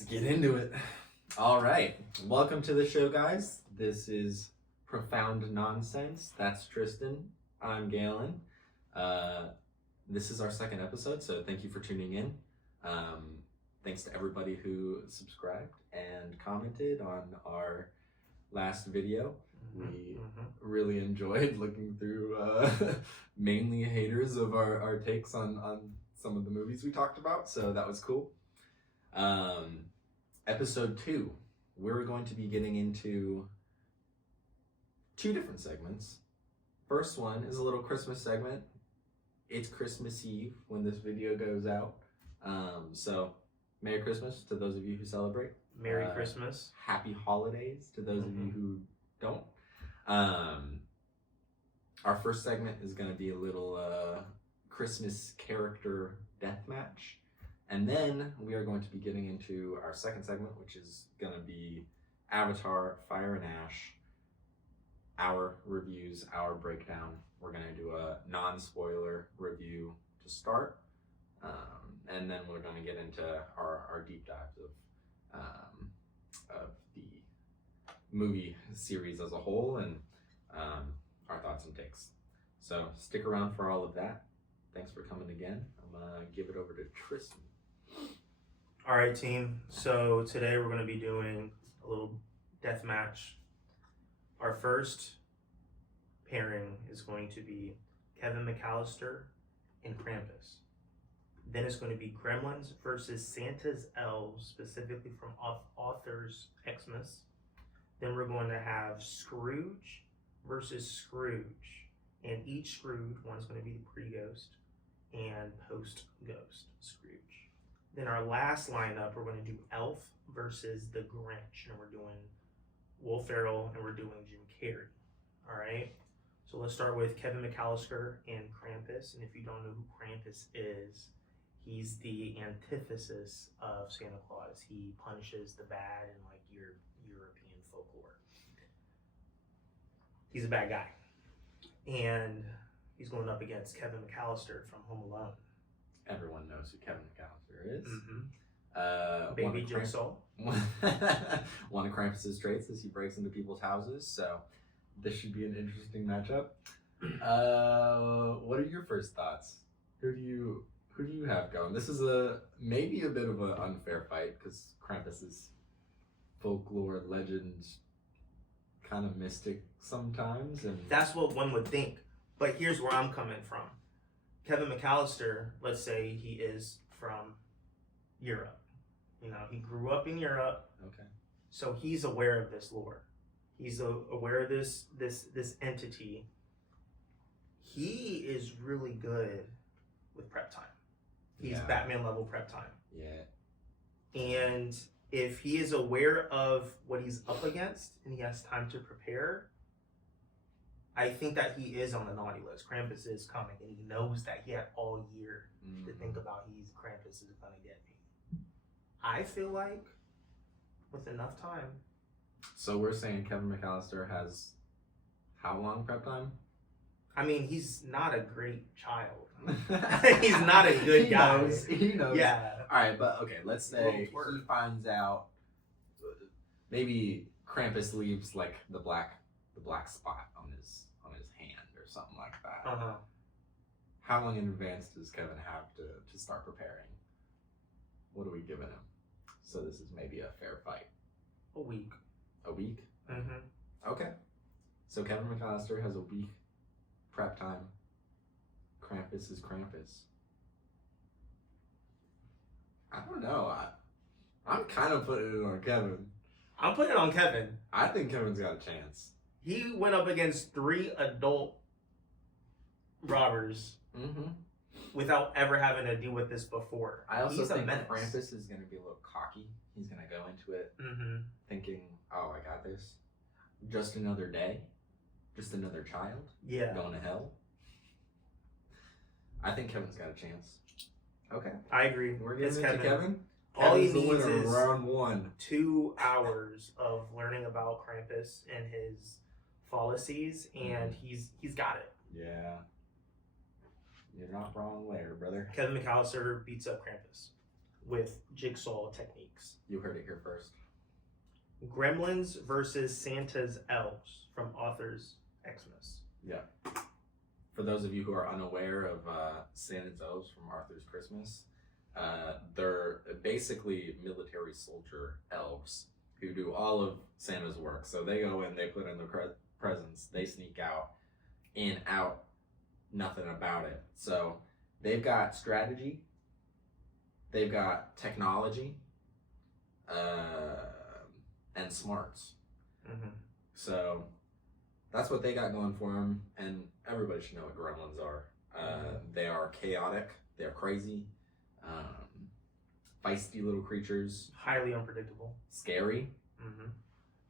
Let's get into it. All right. Welcome to the show, guys. This is Profound Nonsense. That's Tristan. I'm Galen. This is our second episode, so thank you for tuning in. Thanks to everybody who subscribed and commented on our last video. We really enjoyed looking through mainly haters of our takes on some of the movies we talked about, so that was cool. Episode 2, we're going to be getting into 2 different segments. First one is a little Christmas segment. It's Christmas Eve when this video goes out. So Merry Christmas to those of you who celebrate. Merry Christmas. Happy holidays to those of you who don't. Our first segment is going to be a little Christmas character deathmatch. And then we are going to be getting into our second segment, which is going to be Avatar, Fire and Ash, our reviews, our breakdown. We're going to do a non-spoiler review to start. And then we're going to get into our deep dives of the movie series as a whole and our thoughts and takes. So stick around for all of that. Thanks for coming again. I'm going to give it over to Tristan. All right, team. So today we're going to be doing a little death match. Our first pairing is going to be Kevin McAllister and Krampus. Then it's going to be Gremlins versus Santa's Elves, specifically from authors Xmas. Then we're going to have Scrooge versus Scrooge. And each Scrooge, one's going to be the pre-ghost and post-ghost Scrooge. Then our last lineup, we're going to do Elf versus the Grinch. And we're doing Will Ferrell and we're doing Jim Carrey. All right? So let's start with Kevin McAllister and Krampus. And if you don't know who Krampus is, he's the antithesis of Santa Claus. He punishes the bad in like your European folklore. He's a bad guy. And he's going up against Kevin McAllister from Home Alone. Everyone knows who Kevin McAllister is. Baby Jigsaw. One of Krampus's traits is he breaks into people's houses, so this should be an interesting matchup. What are your first thoughts? Who do you have going? This is maybe a bit of an unfair fight because Krampus is folklore, legend, kind of mystic sometimes, and that's what one would think. But here's where I'm coming from. Kevin McAllister, let's say he is from Europe. You know, he grew up in Europe. Okay. So he's aware of this lore. He's aware of this entity. He is really good with prep time. He's Batman level prep time. Yeah. And if he is aware of what he's up against and he has time to prepare, I think that he is on the naughty list. Krampus is coming, and he knows that he had all year to think about Krampus is going to get me. I feel like with enough time. So we're saying Kevin McAllister has how long prep time? I mean, he's not a great child. He's not a good guy. He knows. Yeah. All right, but okay, let's say he finds out. Maybe Krampus leaves like the black spot on his hand or something like that. How long in advance does Kevin have to start preparing? What are we giving him? So this is maybe a fair fight. A week. A week? Okay. So Kevin McAllister has a week prep time. Krampus is Krampus. I don't know. I'm kind of putting it on Kevin. I'm putting it on Kevin. I think Kevin's got a chance. He went up against 3 adult robbers without ever having to deal with this before. I also think Krampus is going to be a little cocky. He's going to go into it thinking, oh, I got this. Just another day. Just another child. Yeah. Going to hell. I think Kevin's got a chance. Okay. I agree. We're getting into Kevin. All he needs is round 1. 2 hours of learning about Krampus and his fallacies, and he's got it. Yeah. You're not wrong there, brother. Kevin McAllister beats up Krampus. with jigsaw techniques. You heard it here first. Gremlins versus Santa's elves from Author's Xmas. Yeah. For those of you who are unaware of Santa's elves from Arthur's Christmas, they're basically military soldier elves who do all of Santa's work. So they go in, they put in the presents, they sneak out, in, out, nothing about it. So they've got strategy, they've got technology, and smarts. Mm-hmm. So that's what they got going for them, and everybody should know what gremlins are. They are chaotic, they're crazy, feisty little creatures, highly unpredictable, scary. Mm-hmm.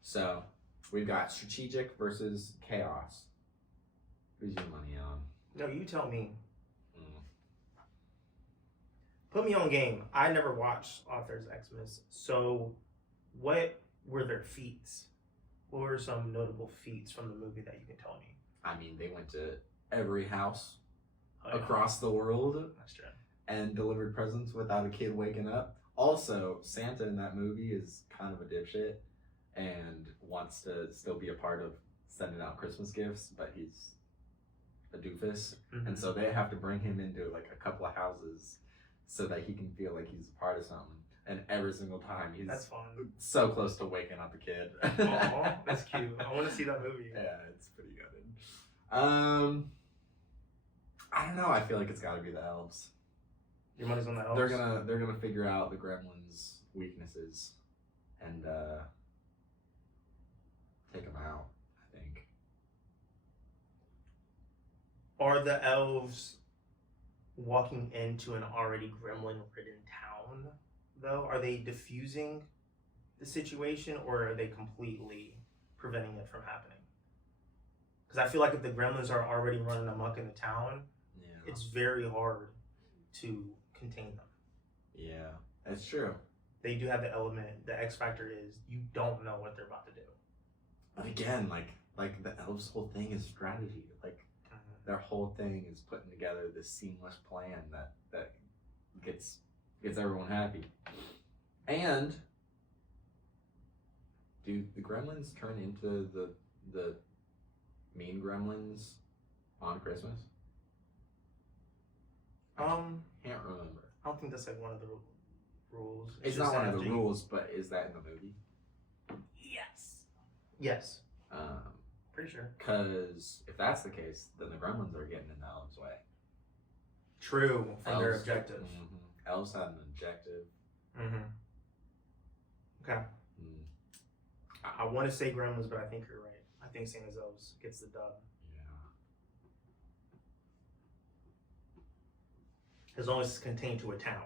So we've got strategic versus chaos. Who's your money on? No, you tell me. Put me on game. I never watched Author's Xmas, so what were their feats? What were some notable feats from the movie that you can tell me? I mean, they went to every house across the world. That's true. And delivered presents without a kid waking up. Also, Santa in that movie is kind of a dipshit and wants to still be a part of sending out Christmas gifts, but he's a doofus. Mm-hmm. And so they have to bring him into like a couple of houses so that he can feel like he's a part of something. And every single time he's that's fun. So close to waking up a kid. Aww, that's cute. I want to see that movie. Yeah, it's pretty good. I don't know. I feel like it's got to be the elves. Your money's on the elves. They're gonna figure out the gremlins' weaknesses and take them out. I think. Are the elves walking into an already gremlin-ridden town, though? Are they diffusing the situation, or are they completely preventing it from happening? Because I feel like if the gremlins are already running amok in the town, it's very hard to contain them. Yeah, that's true. They do have the element. The X factor is you don't know what they're about to do. But again, like the elves' whole thing is strategy. Like their whole thing is putting together this seamless plan that gets everyone happy. And do the gremlins turn into the mean gremlins on Christmas? Can't remember. I don't think that's like one of the rules. It's not one of the rules, but is that in the movie? Yes. Um, Pretty sure. Because if that's the case, then the gremlins are getting in the elves' way. True. From their objective. Mm-hmm. Elves have an objective. Mm-hmm. Okay. I want to say gremlins, but I think you're right. I think Santa's elves gets the dub. As long as it's contained to a town.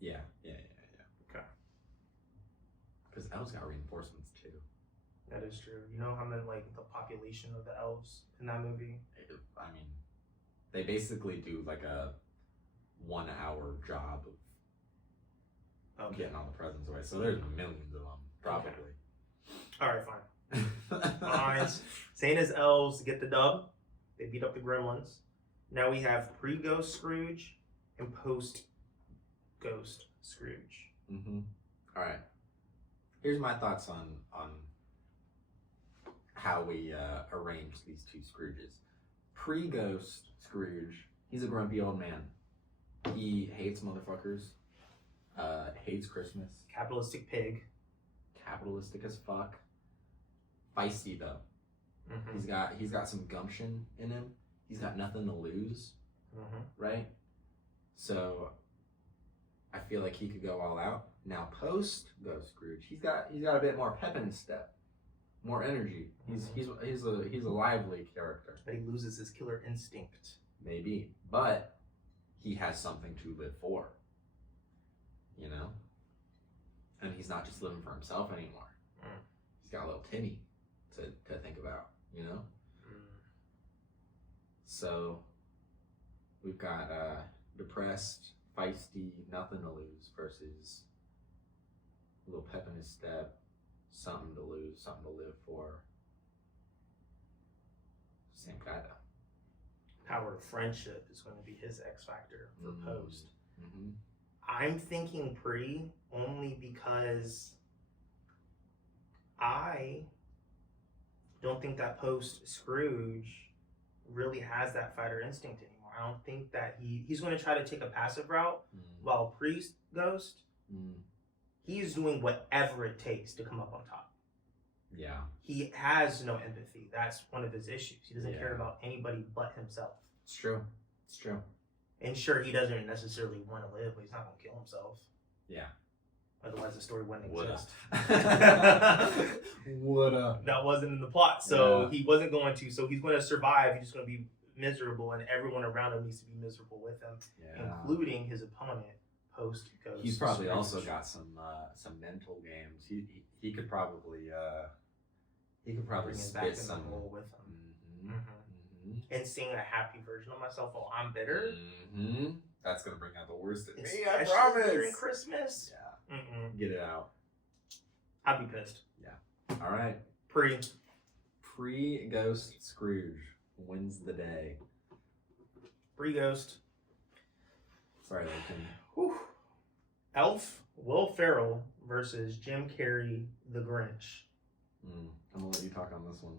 Yeah. Okay. Because elves got reinforcements too. That is true. You know how many, like, the population of the elves in that movie? I mean, they basically do like a 1 hour job of getting all the presents away. So there's millions of them, probably. Okay. All right, fine. Fine. Santa's elves get the dub. They beat up the gremlins. Now we have pre-Ghost Scrooge and post-Ghost Scrooge. Mm-hmm. All right. Here's my thoughts on how we arrange these two Scrooges. Pre-Ghost Scrooge, he's a grumpy old man. He hates motherfuckers. Hates Christmas. Capitalistic pig. Capitalistic as fuck. Feisty though. Mm-hmm. He's got some gumption in him. He's got nothing to lose. Mm-hmm. Right? So I feel like he could go all out. Now post Ghost Scrooge, he's got a bit more pep in his step, more energy. He's a lively character. But he loses his killer instinct. Maybe, but he has something to live for. You know, and he's not just living for himself anymore. He's got a little Timmy to think about. You know. So we've got depressed, feisty, nothing to lose versus a little pep in his step, something to lose, something to live for. Same guy though. Power of friendship is going to be his X factor for post. Mm-hmm. I'm thinking pre only because I don't think that post Scrooge really has that fighter instinct anymore. I don't think that he's going to try to take a passive route, while pre Ghost, he's doing whatever it takes to come up on top. Yeah. He has no empathy. That's one of his issues. He doesn't care about anybody but himself. It's true. It's true. And sure, he doesn't necessarily want to live, but he's not going to kill himself. Yeah. Otherwise, the story wouldn't exist. Woulda. That wasn't in the plot. So he wasn't going to. So he's going to survive. He's just going to be miserable, and everyone around him needs to be miserable with him, including his opponent. Post Ghost. He's probably also got some mental games. He could probably spit some hole with him. And sing a happy version of myself while I'm bitter. That's gonna bring out the worst in me. I promise. During Christmas. Yeah. Get it out. I'd be pissed. Yeah. All right. Pre Ghost Scrooge wins the day. Pre Ghost. Sorry, Lincoln. Whew. Elf Will Ferrell versus Jim Carrey the Grinch. I'm gonna let you talk on this one.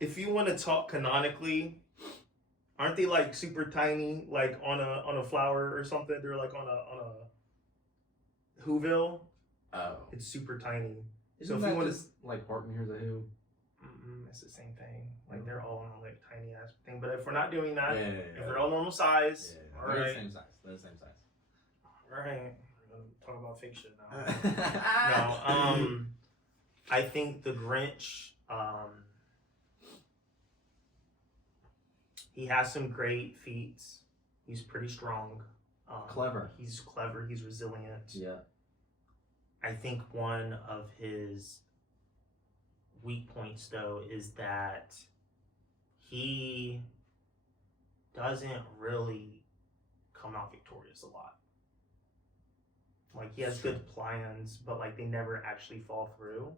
If you want to talk canonically, aren't they like super tiny, like on a flower or something? They're like on a Whoville. Oh, it's super tiny. So if you want to like Barton Here's a Who, it's the same thing. Like they're all on a like tiny ass thing. But if we're not doing that, if we're all normal size, all right, they're the same size. They're the same size. All right, we're gonna talk about fake shit now. No, I think the Grinch. He has some great feats. He's pretty strong. Clever. He's clever. He's resilient. Yeah. I think one of his weak points, though, is that he doesn't really come out victorious a lot. Like, he has good plans, but, like, they never actually fall through.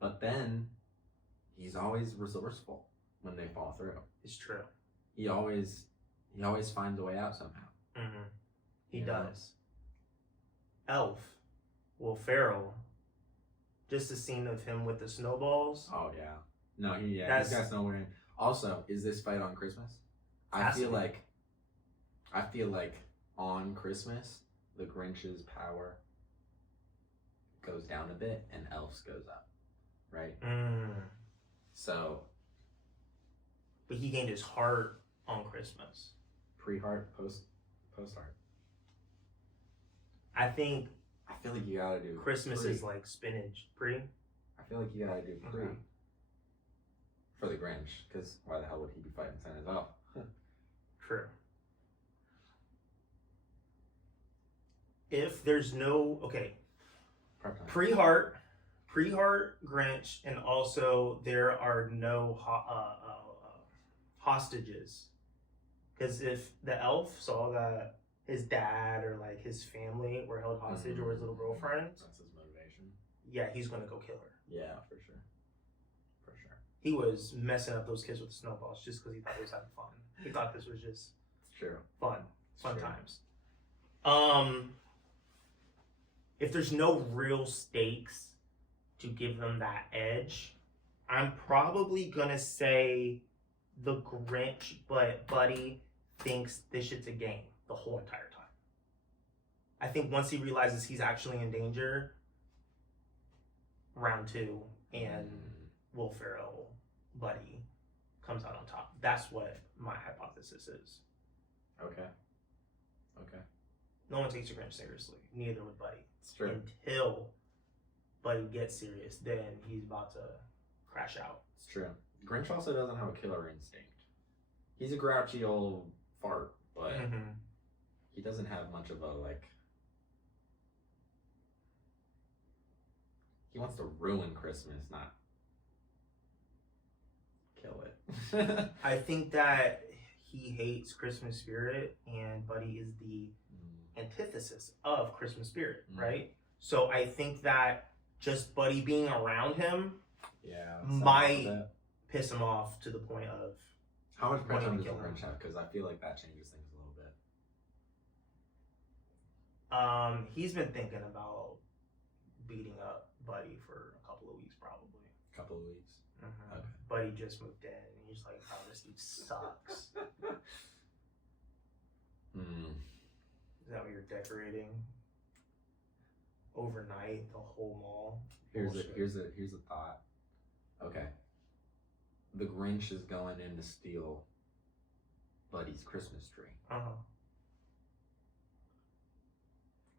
But then, he's always resourceful when they fall through. It's true. He always finds a way out somehow. He does. Elf, Will Ferrell, just the scene of him with the snowballs. Oh yeah. No, he's got snowboarding. Also, is this fight on Christmas? I feel like on Christmas, the Grinch's power goes down a bit and Elf's goes up. Right? So, but he gained his heart on Christmas. Pre-heart, post-heart. I feel like you gotta do Christmas is like spinach. Pre? I feel like you gotta do pre. For the Grinch, because why the hell would he be fighting Santa's elf? True. If there's no pre-heart Grinch, and also there are no hostages, because if the elf saw that his dad or like his family were held hostage or his little girlfriend, that's his motivation. Yeah, he's gonna go kill her. Yeah, for sure. He was messing up those kids with the snowballs just because he thought he was having fun. He thought this was just fun times. If there's no real stakes to give them that edge, I'm probably gonna say the Grinch, but Buddy thinks this shit's a game the whole entire time. I think once he realizes he's actually in danger, round 2, and Will Ferrell, Buddy, comes out on top. That's what my hypothesis is. Okay. No one takes your Grinch seriously. Neither would Buddy. It's true. Until Buddy gets serious, then he's about to crash out. It's true. Grinch also doesn't have a killer instinct. He's a grouchy old fart, but he doesn't have much of a, like... He wants to ruin Christmas, not kill it. I think that he hates Christmas spirit, and Buddy is the antithesis of Christmas spirit, right? So I think that just Buddy being around him might piss him off to the point of... How much pressure does the Grinch have? Because I feel like that changes things a little bit. He's been thinking about beating up Buddy for a couple of weeks, probably. Couple of weeks. Mm-hmm. Okay. Buddy just moved in, and he's like, "Oh, this dude sucks." Is that what you're decorating? Overnight, the whole mall. Here's a thought. Okay. The Grinch is going in to steal Buddy's Christmas tree.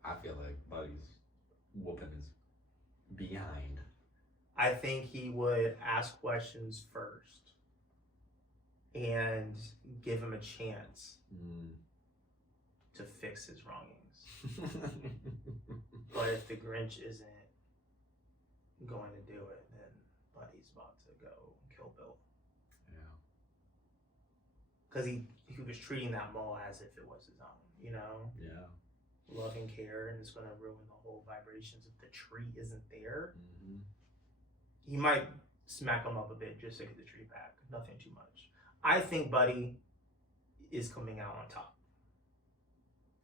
I feel like Buddy's whooping his behind. I think he would ask questions first and give him a chance to fix his wrongings. But if the Grinch isn't going to do it, then Buddy's about to go kill Bill. Yeah. Because he was treating that mall as if it was his own, you know? Yeah. Love and care, and it's going to ruin the whole vibrations if the tree isn't there. Mm-hmm. He might smack him up a bit just to get the tree back. Nothing too much. I think Buddy is coming out on top.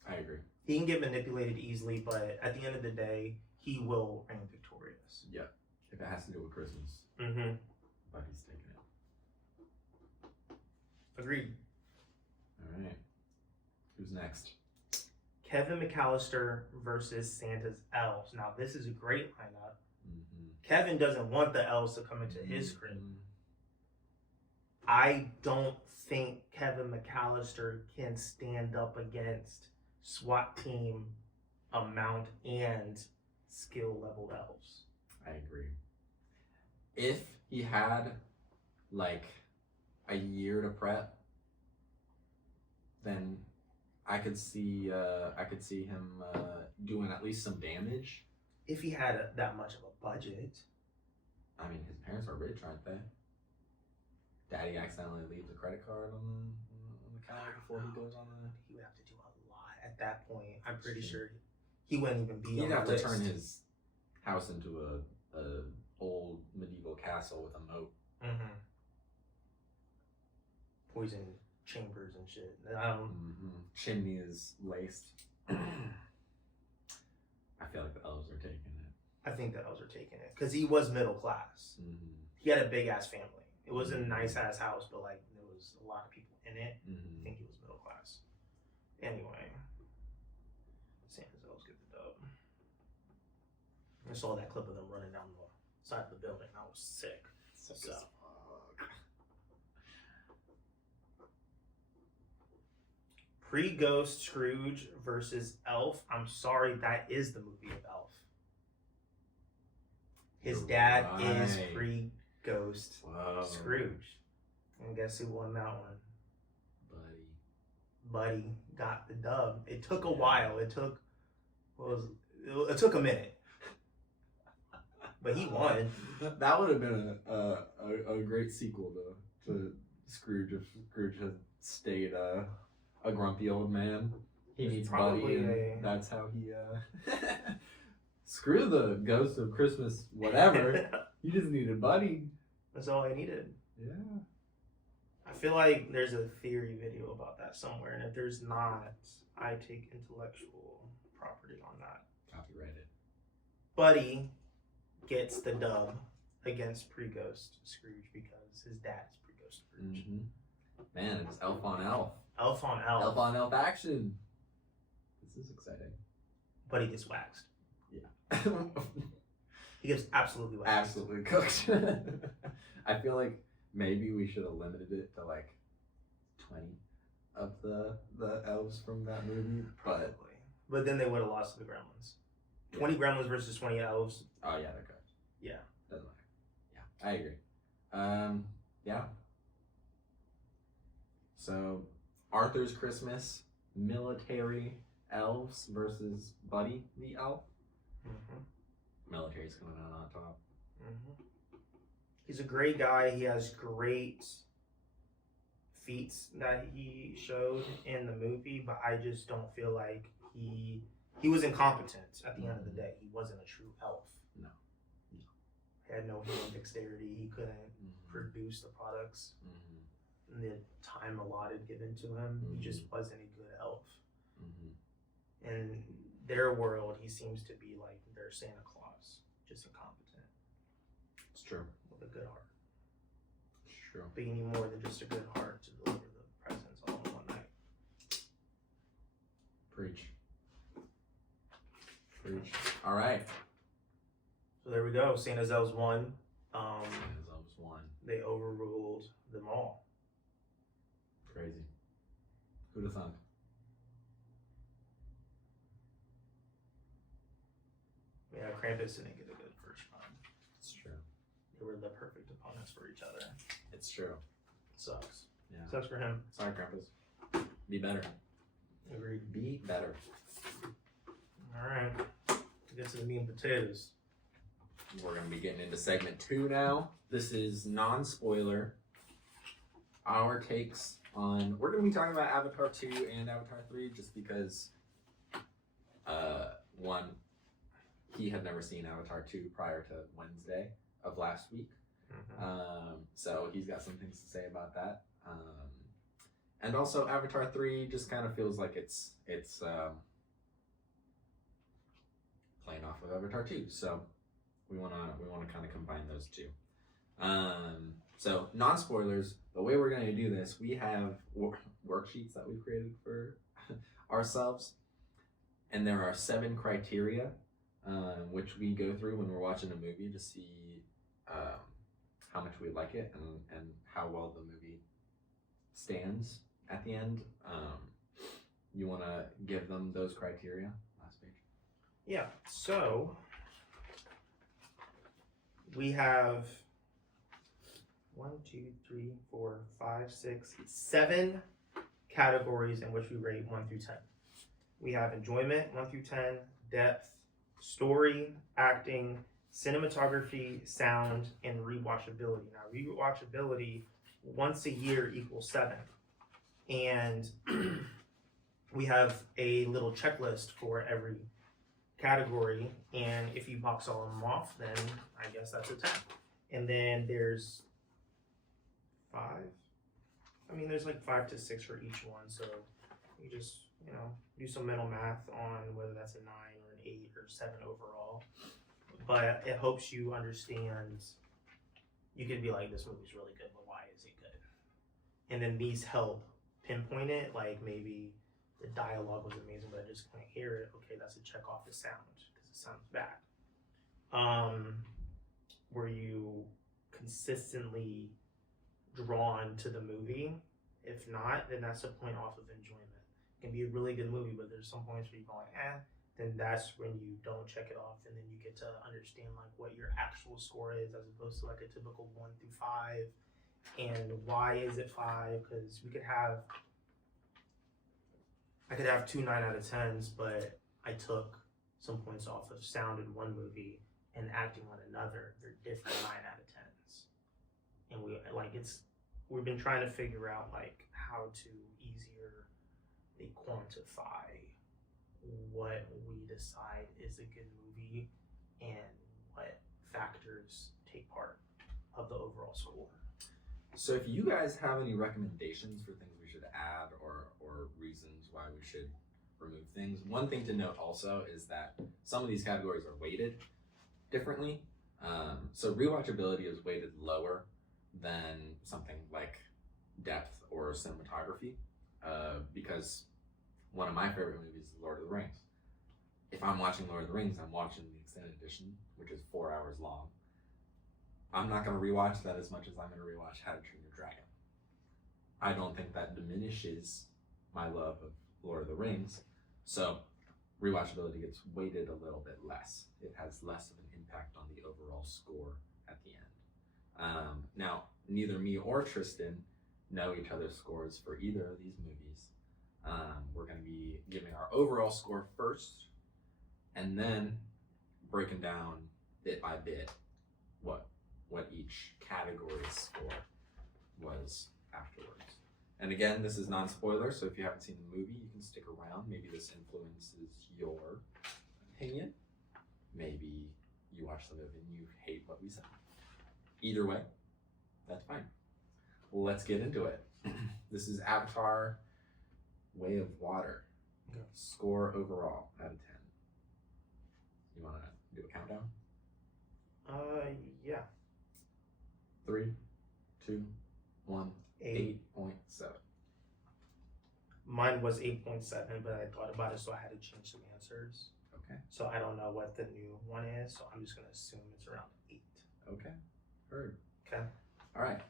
I agree. He can get manipulated easily, but at the end of the day, he will reign victorious. Yeah. If it has to do with Christmas, Mm-hmm. Buddy's taking it. Agreed. All right. Who's next? Kevin McAllister versus Santa's elves. Now, this is a great lineup. Mm-hmm. Kevin doesn't want the elves to come into his crib. I don't think Kevin McAllister can stand up against SWAT team amount and skill level elves. I agree. If he had like a year to prep, then I could see him doing at least some damage. If he had that much of a budget. I mean, his parents are rich, aren't they? Daddy accidentally leaves a credit card on the counter before he goes on the... He would have to do a lot at that point. I'm pretty sure he wouldn't even be on He'd the have list. to turn his house into a old medieval castle with a moat. Mm-hmm. Poison chambers and shit. Chimney is laced. I feel like the elves are taking it. I think the elves are taking it because he was middle class. Mm-hmm. He had a big ass family. It was a nice ass house, but like there was a lot of people in it. Mm-hmm. I think he was middle class. Anyway, Santa's elves get the dub. I saw that clip of them running down the side of the building. I was sick. So. Pre-Ghost Scrooge versus Elf. I'm sorry, that is the movie of Elf. His dad is pre-Ghost Scrooge. And guess who won that one? Buddy got the dub. It took a while. It took a minute. But he won. That would have been a great sequel to Scrooge if Scrooge had stayed a grumpy old man. He meets Buddy, and that's how he screw the ghost of Christmas, whatever. You just needed Buddy. That's all I needed. Yeah. I feel like there's a theory video about that somewhere, and if there's not, I take intellectual property on that. Copyright it. Buddy gets the dub against pre-Ghost Scrooge because his dad's pre-Ghost Scrooge. Mm-hmm. Man, it's elf on elf. Elf on elf. Elf on elf action. This is exciting. But he gets waxed. Yeah. He gets absolutely waxed. Absolutely cooked. I feel like maybe we should have limited it to like 20 of the elves from that movie. Probably. But then they would have lost to the gremlins. 20 gremlins versus 20 elves. Oh yeah, they're good. Yeah. Doesn't matter. Yeah, I agree. Yeah. So Arthur's Christmas, military elves versus Buddy the elf. Mm-hmm. Military's coming out on top. Mm-hmm. He's a great guy. He has great feats that he showed in the movie, but I just don't feel like he was incompetent at the end of the day. He wasn't a true elf. No. He had no hand dexterity. He couldn't produce the products in the time allotted given to him. He just wasn't a good elf. And their world, he seems to be like their Santa Claus, just incompetent. It's true. With a good heart. It's true. But you need more than just a good heart to deliver the presents all in one night. Preach. Preach. All right. So there we go. Santa's Elves won. Santa's Elves won. They overruled them all. Crazy. Who'd have thunk? Yeah, Krampus didn't get a good first run. It's true. They were the perfect opponents for each other. It's true. Sucks. Yeah. Sucks for him. Sorry, Krampus. Be better. Agreed. Be better. All right. Let's get to the meat and potatoes. We're going to be getting into segment 2 now. This is non-spoiler. Our takes on... We're going to be talking about Avatar 2 and Avatar 3 just because, one, he had never seen Avatar 2 prior to Wednesday of last week. So he's got some things to say about that. And also Avatar 3 just kind of feels like it's playing off of Avatar 2. So we wanna kind of combine those two. So non-spoilers, the way we're gonna do this, we have worksheets that we've created for ourselves, and there are 7 criteria which we go through when we're watching a movie to see how much we like it and how well the movie stands at the end. You want to give them those criteria? Last page. Yeah, so we have 1, 2, 3, 4, 5, 6, 7 categories in which we rate 1 through 10. We have enjoyment, 1 through 10, depth, story, acting, cinematography, sound, and rewatchability. Now, rewatchability once a year equals 7. And we have a little checklist for every category. And if you box all of them off, then I guess that's a 10. And then there's 5. I mean, there's like 5 to 6 for each one. So you just, do some mental math on whether that's a 9 or an 8 or 7 overall. But it helps you understand. You could be like, this movie's really good, but why is it good? And then these help pinpoint it. Like maybe the dialogue was amazing, but I just couldn't hear it. Okay, that's a check off the sound because it sounds bad. Were you consistently drawn to the movie? If not, then that's a point off of enjoyment. It can be a really good movie, but there's some points where you go like, then that's when you don't check it off, and then you get to understand like what your actual score is as opposed to like a typical 1 through 5, and why is it 5? Because I could have 2 9 out of 10s, but I took some points off of sound in one movie and acting on another. They're different 9 out of 10s, and we've been trying to figure out like how to easier quantify what we decide is a good movie and what factors take part of the overall score. So if you guys have any recommendations for things we should add or reasons why we should remove things, one thing to note also is that some of these categories are weighted differently. So rewatchability is weighted lower than something like depth or cinematography, because one of my favorite movies is Lord of the Rings. If I'm watching Lord of the Rings, I'm watching the extended edition, which is 4 hours long. I'm not going to rewatch that as much as I'm going to rewatch How to Train Your Dragon. I don't think that diminishes my love of Lord of the Rings, so rewatchability gets weighted a little bit less. It has less of an impact on the overall score at the end. Now, neither me or Tristan know each other's scores for either of these movies. We're going to be giving our overall score first, and then breaking down bit by bit what each category's score was afterwards. And again, this is non-spoiler, so if you haven't seen the movie, you can stick around. Maybe this influences your opinion. Maybe you watch the movie and you hate what we said. Either way, that's fine. Let's get into it. This is Avatar Way of Water. Score overall out of You want to do a countdown? Yeah. 3, 2, 1. 8.7. Mine was 8.7, but I thought about it, so I had to change some answers. Okay. So I don't know what the new one is, so I'm just gonna assume it's around 8. Okay. Heard. Okay. All right.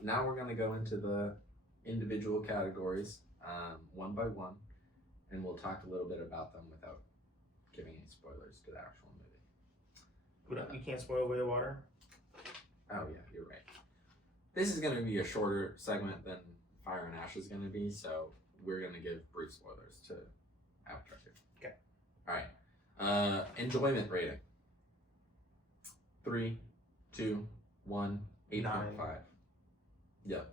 Now we're gonna go into the individual categories, one by one, and we'll talk a little bit about them without giving any spoilers to the actual movie. We can't spoil Way of Water. Oh yeah, you're right. This is gonna be a shorter segment than Fire and Ash is gonna be, so we're gonna give brief spoilers to Avatar 2. Okay. All right. Enjoyment rating. 3, 2, 1. 8.5. Yep.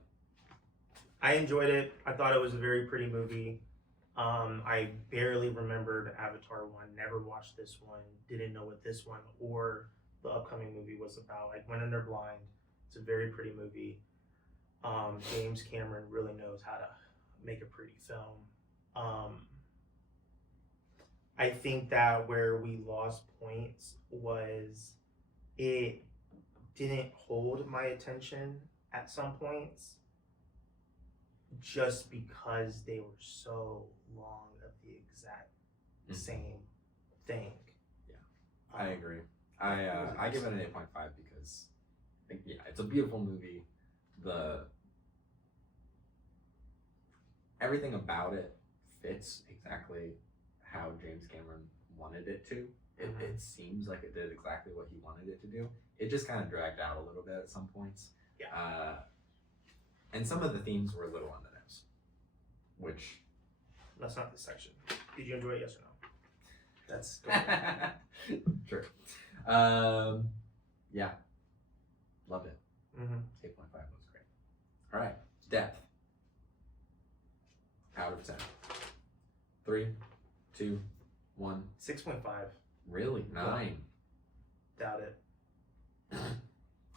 I enjoyed it. I thought it was a very pretty movie. I barely remembered Avatar 1, never watched this one, didn't know what this one or the upcoming movie was about. Like, went in there blind. It's a very pretty movie. James Cameron really knows how to make a pretty film. I think that where we lost points was it didn't hold my attention at some points just because they were so long of the exact same thing. Yeah, I agree. I give it an 8.5 because it's a beautiful movie. Everything about it fits exactly how James Cameron wanted it to. It seems like it did exactly what he wanted it to do. It just kind of dragged out a little bit at some points. Yeah. And some of the themes were a little on the nose, which... That's not this section. Did you enjoy it, yes or no? That's Sure. Yeah. Loved it. 8.5 was great. All right. Depth. Out of 10. 3, 2, 1. 6.5. Really? 9. Doubt it.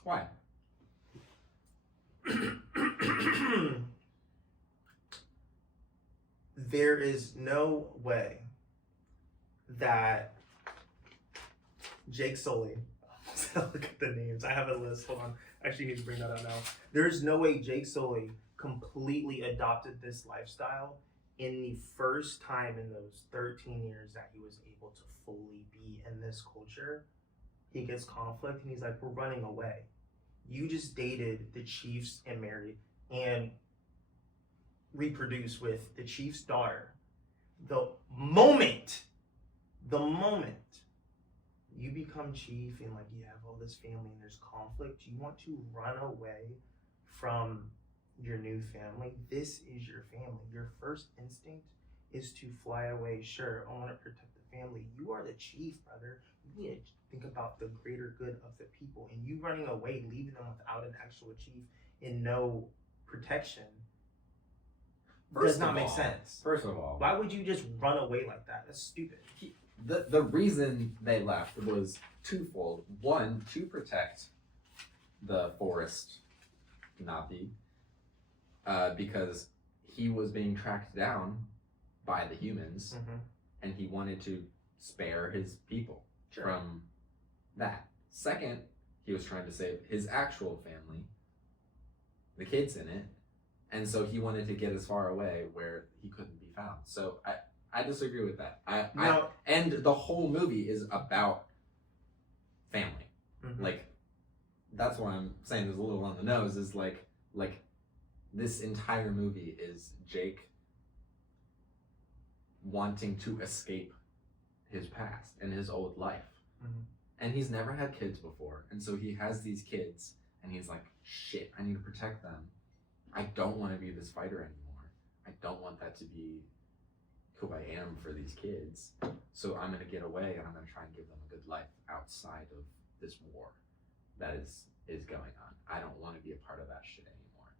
Why? There is no way that Jake Sully, look at the names, I have a list, hold on, I actually need to bring that out now. There's no way Jake Sully completely adopted this lifestyle in the first time in those 13 years that he was able to fully be in this culture. He gets conflict and he's like, we're running away. You just dated the Chiefs and married and reproduced with the Chief's daughter. The moment you become chief and like you have all this family and there's conflict, you want to run away from your new family. This is your family. Your first instinct is to fly away. Sure, I want to protect the family. You are the chief, brother. You need to think about the greater good of the people. And you running away, leaving them without an actual chief and no protection does not make sense. First of all, why would you just run away like that? That's stupid. The reason they left was twofold. One, to protect the forest Navi, because he was being tracked down by the humans, and he wanted to spare his people from that. Second, he was trying to save his actual family, the kids in it, and so he wanted to get as far away where he couldn't be found. So I disagree with that. And the whole movie is about family. Like, that's why I'm saying it's a little on the nose, is like this entire movie is Jake wanting to escape his past and his old life. And he's never had kids before. And so he has these kids and he's like, shit, I need to protect them. I don't want to be this fighter anymore. I don't want that to be who I am for these kids. So I'm going to get away and I'm going to try and give them a good life outside of this war that is going on. I don't want to be a part of that shit anymore.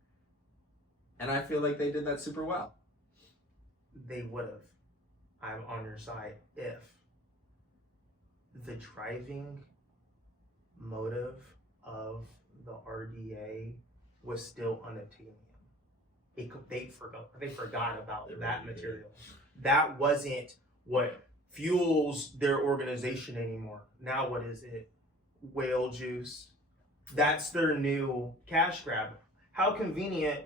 And I feel like they did that super well. They would have. I'm on your side if the driving motive of the RDA was still unobtainium. They forgot about that material. That wasn't what fuels their organization anymore. Now what is it? Whale juice. That's their new cash grab. How convenient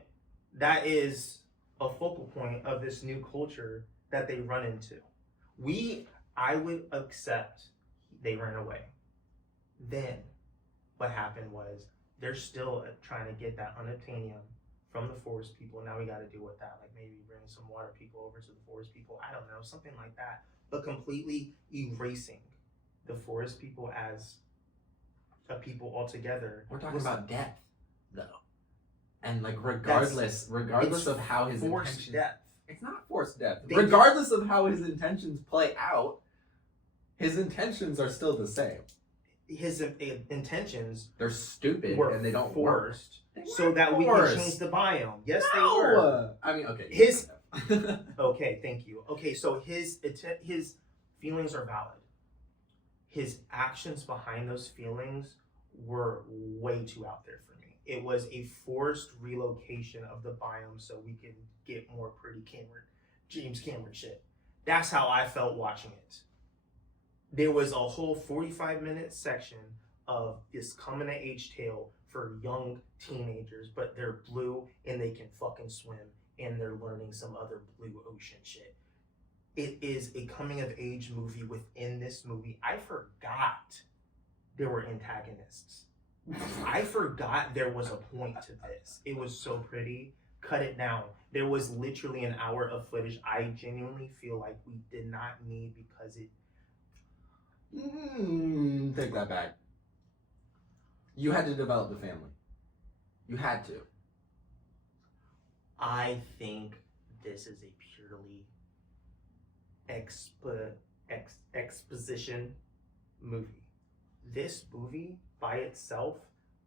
that is a focal point of this new culture that they run into. I would accept they ran away. Then what happened was they're still trying to get that unobtainium from the forest people. Now we got to deal with that. Like maybe bring some water people over to the forest people. I don't know, something like that. But completely erasing the forest people as a people altogether. We're talking about death, though, and like regardless of how his forced intentions, death. it's not forced death. Regardless of how his intentions play out, his intentions are still the same. His intentions, they're stupid and they don't forced work. So that we can change the biome. Yes, they were. I mean, okay. Okay, thank you. Okay, so his feelings are valid. His actions behind those feelings were way too out there for me. It was a forced relocation of the biome so we can get more pretty James Cameron shit. That's how I felt watching it. There was a whole 45-minute section of this coming of age tale for young teenagers, but they're blue and they can fucking swim and they're learning some other blue ocean shit. It is a coming of age movie within this movie. I forgot there were antagonists. I forgot there was a point to this. It was so pretty. Cut it down. There was literally an hour of footage I genuinely feel like we did not need because it... Take that back. You had to develop the family. You had to. I think this is a purely exposition movie. This movie by itself,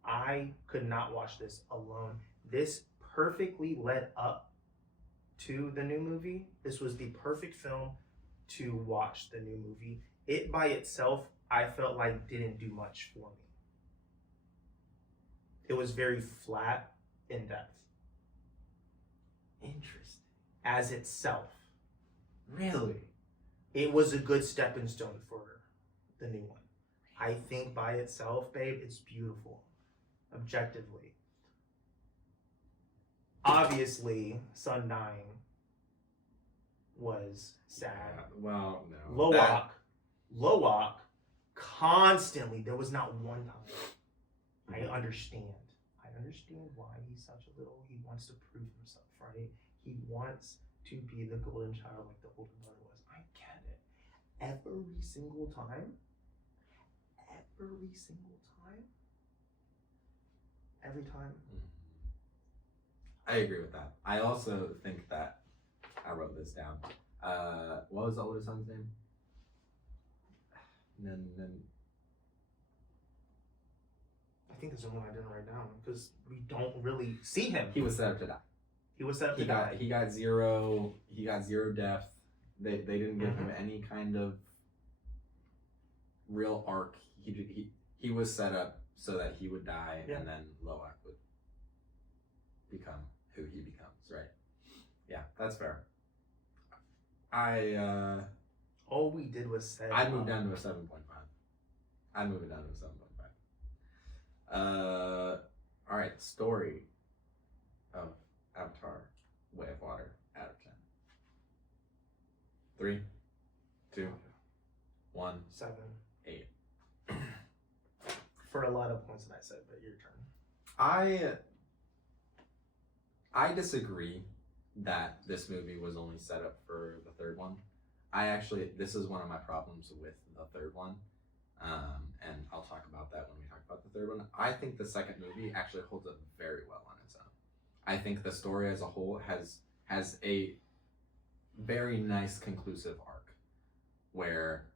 I could not watch this alone. This perfectly led up to the new movie. This was the perfect film to watch the new movie. It by itself, I felt like didn't do much for me. It was very flat in depth. Interesting. As itself. Really? It was a good stepping stone for the new one. I think by itself, babe, it's beautiful. Objectively. Obviously, son dying was sad. Well, no. Loak, constantly, there was not one time. I understand why he's such a little, he wants to prove himself, right? He wants to be the golden child like the older brother was. I get it. Every single time. I agree with that. I also think that, I wrote this down. What was the older son's name? I think that's the one I didn't write down because we don't really see him. He was set up to die. He got zero death. They didn't give him any kind of real arc. He was set up so that he would die, and then Loak would become who he becomes, right? Yeah, that's fair. All we did was say... I'd move down to a 7.5. I'd move it down to a 7.5. Alright, story of Avatar, Way of Water, out of 10. 3, 2, 1, 7, 8. For a lot of points that I said, but your turn. I disagree that this movie was only set up for the third one. This is one of my problems with the third one. And I'll talk about that when we talk about the third one. I think the second movie actually holds up very well on its own. I think the story as a whole has a very nice conclusive arc where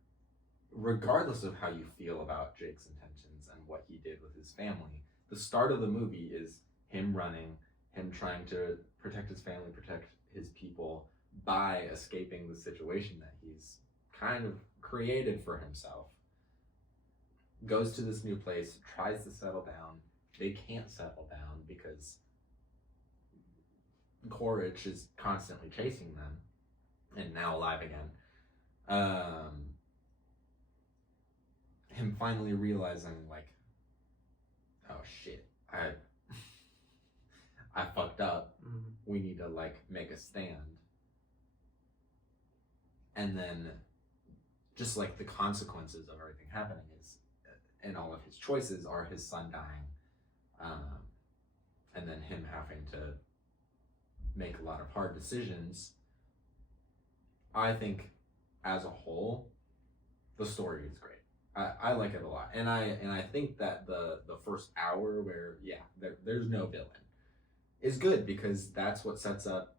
regardless of how you feel about Jake's intentions and what he did with his family, the start of the movie is him running, him trying to protect his family, protect his people by escaping the situation that he's kind of created for himself. Goes to this new place, tries to settle down. They can't settle down because Quaritch is constantly chasing them, and now alive again. Him finally realizing like, oh shit, I fucked up. We need to like make a stand. And then just like the consequences of everything happening is, and all of his choices are his son dying, and then him having to make a lot of hard decisions. I think as a whole, the story is great. I like it a lot, and I think that the first hour where there's no villain is good, because that's what sets up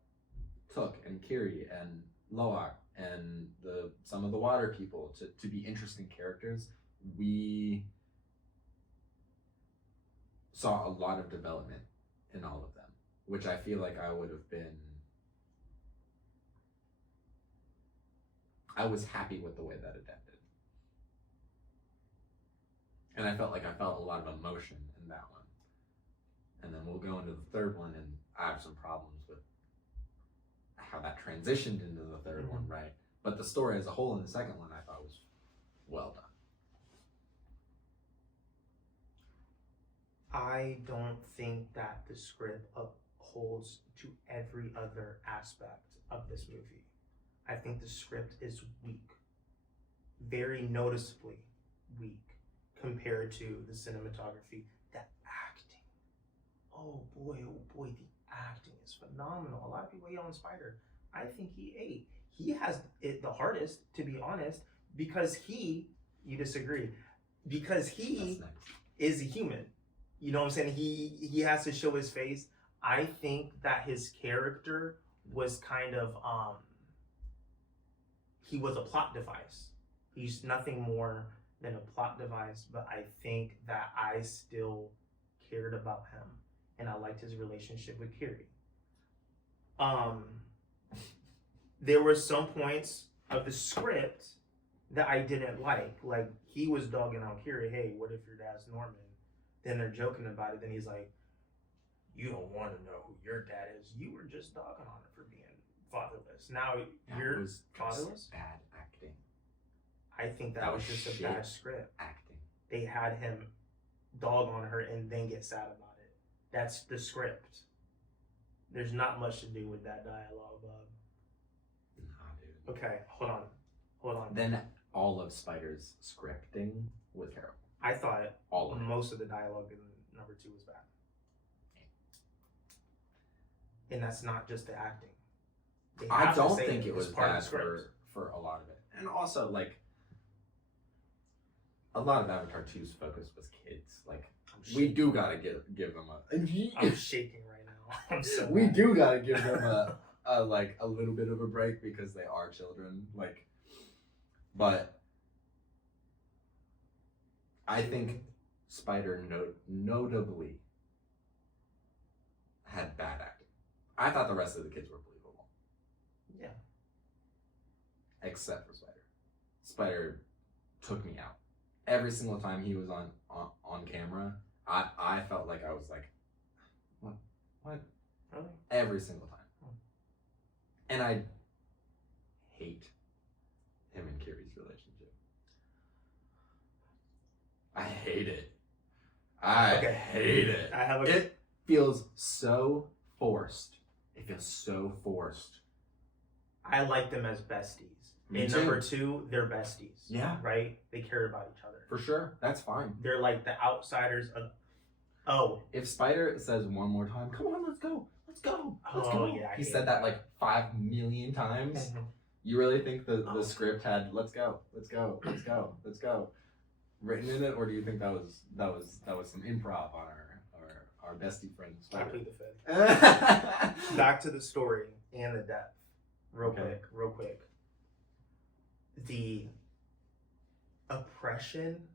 Took and Kiri and Loak and some of the water people to be interesting characters. We saw a lot of development in all of them, which I feel like I was happy with the way that it ended. And I felt a lot of emotion in that one. And then we'll go into the third one, and I have some problems with how that transitioned into the third one, right? But the story as a whole in the second one I thought was well done. I don't think that the script upholds to every other aspect of this movie. I think the script is weak, very noticeably weak compared to the cinematography. The acting, oh boy, the acting is phenomenal. A lot of people hate on Spider. I think he ate. He has it the hardest, to be honest, because you disagree, because he is a human. You know what I'm saying? He has to show his face. I think that his character was kind of, he was a plot device. He's nothing more than a plot device, but I think that I still cared about him, and I liked his relationship with Kiri. There were some points of the script that I didn't like. Like, he was dogging out Kiri, hey, what if your dad's Norman? Then they're joking about it. Then he's like, you don't want to know who your dad is. You were just dogging on her for being fatherless. Now you're fatherless? Bad acting. I think that was just a bad script. Acting. They had him dog on her and then get sad about it. That's the script. There's not much to do with that dialogue, Bob. Nah, dude. Okay, hold on. Then all of Spider's scripting was terrible. I thought all of most of the dialogue in number 2 was bad. And that's not just the acting. I don't think it was bad for a lot of it. And also, like, a lot of Avatar 2's focus was kids. Like, we do gotta give them a... I'm shaking right now. I'm so we do gotta give them a little bit of a break, because they are children. Like, but I think Spider notably had bad acting. I thought the rest of the kids were believable. Yeah. Except for Spider. Spider took me out. Every single time he was on camera, I felt like I was like, what? Really? Every single time. And I hate him and Kiri's relationship. I hate it. I hate it. It feels so forced. I like them as besties. Me in too. Number 2, they're besties. Yeah. Right? They care about each other. For sure. That's fine. They're like the outsiders of... Oh. If Spider says one more time, come on, let's go. Let's go. Yeah, he said that like 5 million times. Mm-hmm. You really think the script had let's go written in it, or do you think that was some improv on our bestie friend Spider? I plead the fifth. Back to the story and the depth. Real quick. The oppression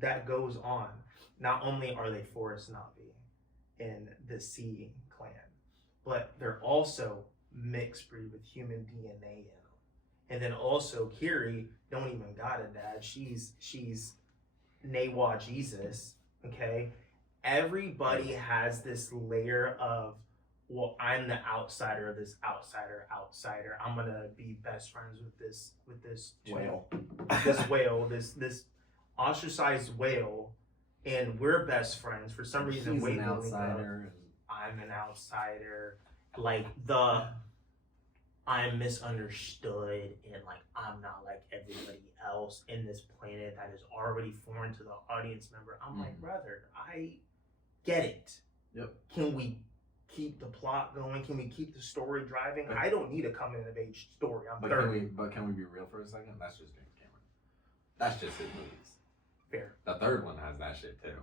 that goes on. Not only are they Forest Navi in the Sea clan, but they're also mixed breed with human DNA in them. And then also Kiri don't even got a dad. She's Nawa Jesus. Okay. Everybody has this layer of well, I'm the outsider of this outsider. I'm gonna be best friends with this Whale. this ostracized whale, and we're best friends. For some reason, He's Wade an will link up. outsider. I'm an outsider. Like I'm misunderstood, and like I'm not like everybody else in this planet that is already foreign to the audience member. I'm like, brother, I get it. Yep. Can we keep the plot going? Can we keep the story driving? I don't need a coming of age story. I'm 30. Can we be real for a second? That's just James Cameron. That's just his movies. Fair. The third one has that shit too.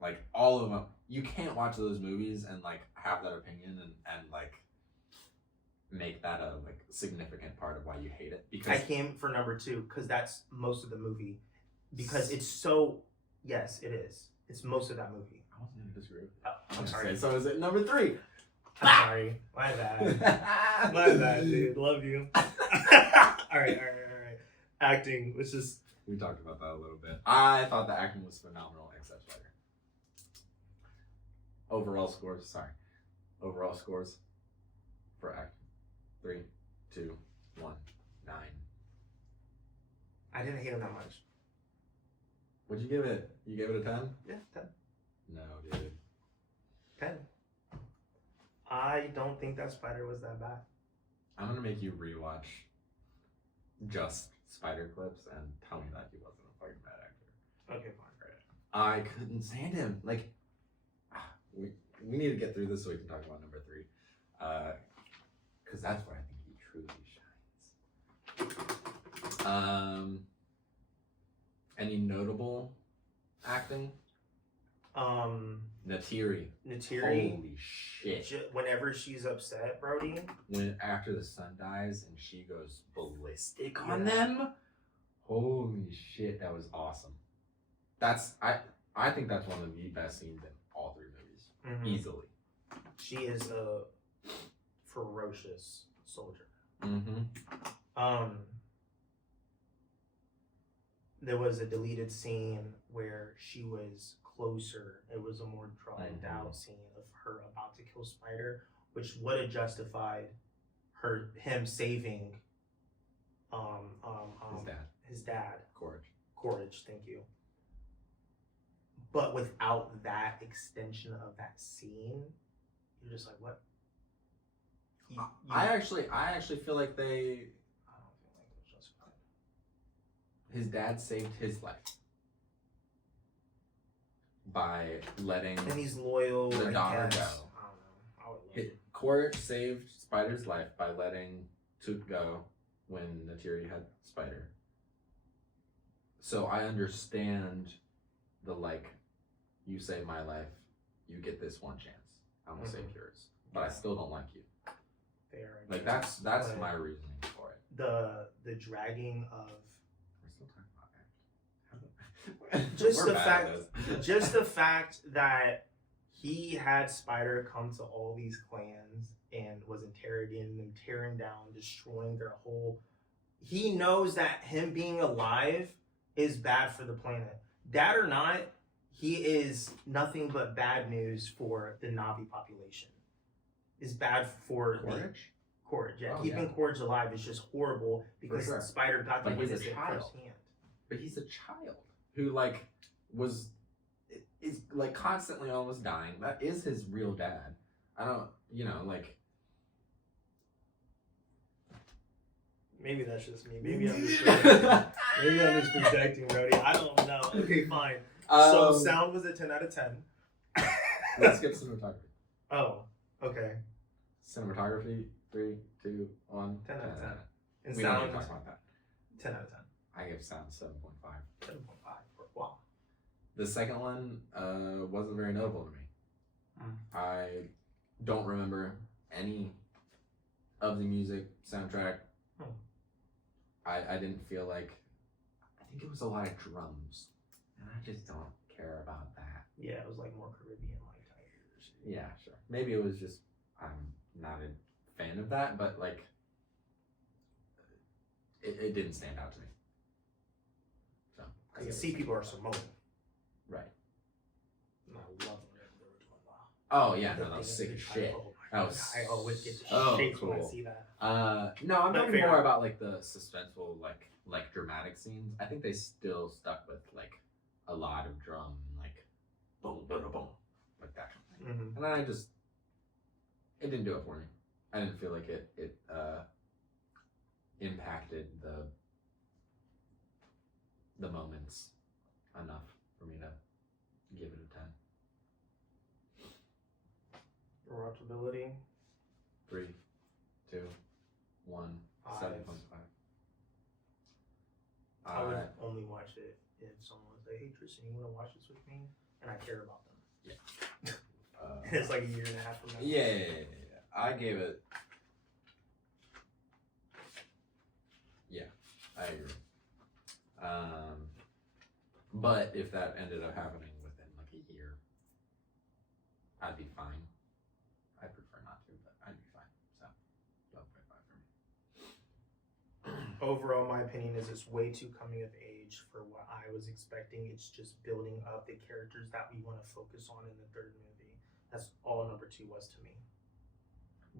Like all of them. You can't watch those movies and like have that opinion and like make that a like significant part of why you hate it. Because I came for number 2 because that's most of the movie. Because it's so, yes, it is. It's most of that movie. I wasn't gonna disagree with you. Oh, I'm sorry. So is it number 3? I'm sorry. My bad. My bad, dude. Love you. All right. Acting. Let's just. We talked about that a little bit. I thought the acting was phenomenal, except Spider. Overall scores for acting. 3, 2, 1, 9. I didn't hate him that much. What'd you give it? You gave it a 10? Yeah, 10. No, dude. 10. I don't think that Spider was that bad. I'm gonna make you rewatch just Spider clips and tell me that he wasn't a fucking bad actor. Okay, fine. I couldn't stand him. Like, we need to get through this so we can talk about number 3. Because that's where I think he truly shines. Any notable acting? Natiri. Holy shit. Whenever she's upset, Brody. When after the sun dies and she goes ballistic on them. Holy shit, that was awesome. I think that's one of the best scenes in all 3 movies. Mm-hmm. Easily. She is a ferocious soldier. Mm-hmm. There was a deleted scene where she was closer. It was a more drawn out scene of her about to kill Spider, which would have justified him saving his dad. Courage, thank you. But without that extension of that scene, you're just like, what? I actually feel like they. I don't feel like it was justified. His dad saved his life by letting. And he's loyal. The daughter go. I don't know. I would love it. Court saved Spider's life by letting Toot go when Natiri had Spider. So I understand the like, you save my life, you get this one chance. I'm gonna save yours, but I still don't like you. Fair. Like that's my reasoning for it. The dragging of We're still talking about just the fact that he had Spider come to all these clans and was interrogating them, tearing down, destroying their whole. He knows that him being alive is bad for the planet. Dad or not, he is nothing but bad news for the Navi population. Is bad for Courage. Yeah, keeping Courage alive is just horrible because Spider got to witness it firsthand. But he's a child who like is like constantly almost dying. That is his real dad. I don't, like. Maybe that's just me. Maybe I'm just projecting, Brody. I don't know. Okay, fine. So sound was a 10 out of 10. Let's skip cinematography. Oh, okay. Cinematography, 3, 2, 1. 10 out of 10. And we sound, don't need to talk about that. 10 out of 10. I give sound 7.5. 7.5. Wow. The second one wasn't very notable to me. I don't remember any of the music soundtrack. I didn't feel like. I think it was a lot of drums, and I just don't care about that. Yeah, it was like more Caribbean like Tigers. Yeah, sure. Maybe it was just I'm not a fan of that, but like it didn't stand out to me. So I can see people are Samoan. Right. And I love whatever they were doing. Wow. Oh yeah, no, that was sick as shit. That was I always get the so shakes when I cool. see that. No, I'm But talking fair. more about like the suspenseful, like dramatic scenes. I think they still stuck with like a lot of drum, like boom, boom, boom, like that kind of thing. Mm-hmm. And it didn't do it for me. I didn't feel like it impacted the moments enough for me to give it a 10. Rewatchability. 3, 2, 1, 7.5. I would only watch it if someone was like, "Hey Tristan, you want to watch this with me?" And I care about them. Yeah. It's like a year and a half from now. Yeah. I gave it. Yeah, I agree. But if that ended up happening within like a year, I'd be fine. I prefer not to, but I'd be fine. So, 12.5 for me. Overall, my opinion is it's way too coming of age for what I was expecting. It's just building up the characters that we want to focus on in the third movie. That's all number 2 was to me,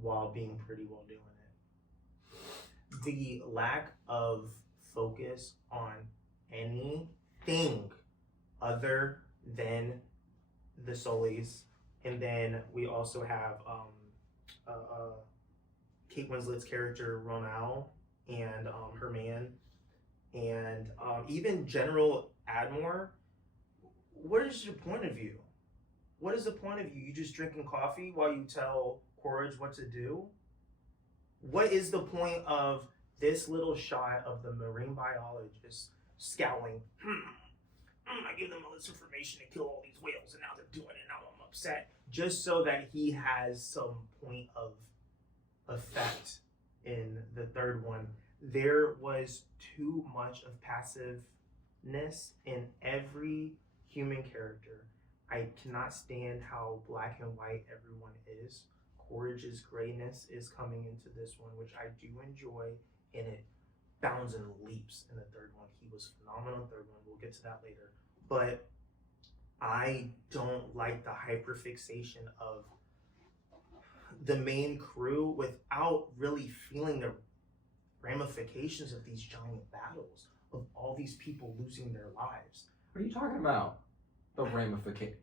while being pretty well doing it. The lack of focus on anything other than the Sullys, and then we also have Kate Winslet's character Ronal and her man, and even General Admore. What is your point of view? What is the point of you? You just drinking coffee while you tell Quaritch what to do? What is the point of this little shot of the marine biologist scowling? I give them all this information to kill all these whales, and now they're doing it. Now I'm upset, just so that he has some point of effect in the third one. There was too much of passiveness in every human character. I cannot stand how black and white everyone is. Quaritch's grayness is coming into this one, which I do enjoy, and it bounds and leaps in the third one. He was phenomenal in the third one. We'll get to that later. But I don't like the hyperfixation of the main crew without really feeling the ramifications of these giant battles, of all these people losing their lives. What are you talking about? The ramifications.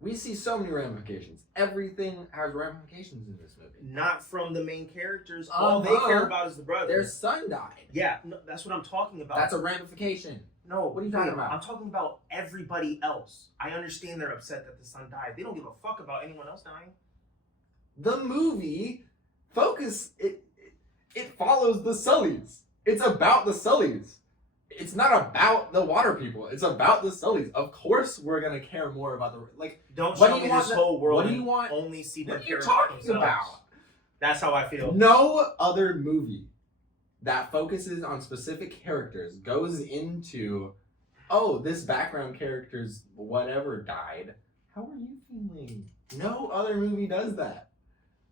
We see so many ramifications. Everything has ramifications in this movie. Not from the main characters. All they care about is the brother. Their son died. Yeah, no, that's what I'm talking about. That's a ramification. No, what are you talking about? I'm talking about everybody else. I understand they're upset that the son died. They don't give a fuck about anyone else dying. The movie it follows the Sullys. It's about the Sullys. It's not about the water people. It's about the Sullys. Of course, we're gonna care more about the Don't show me this whole world. What do you want? Only see them. What are you talking about? That's how I feel. No other movie that focuses on specific characters goes into, oh, this background character's whatever died. How are you feeling? No other movie does that.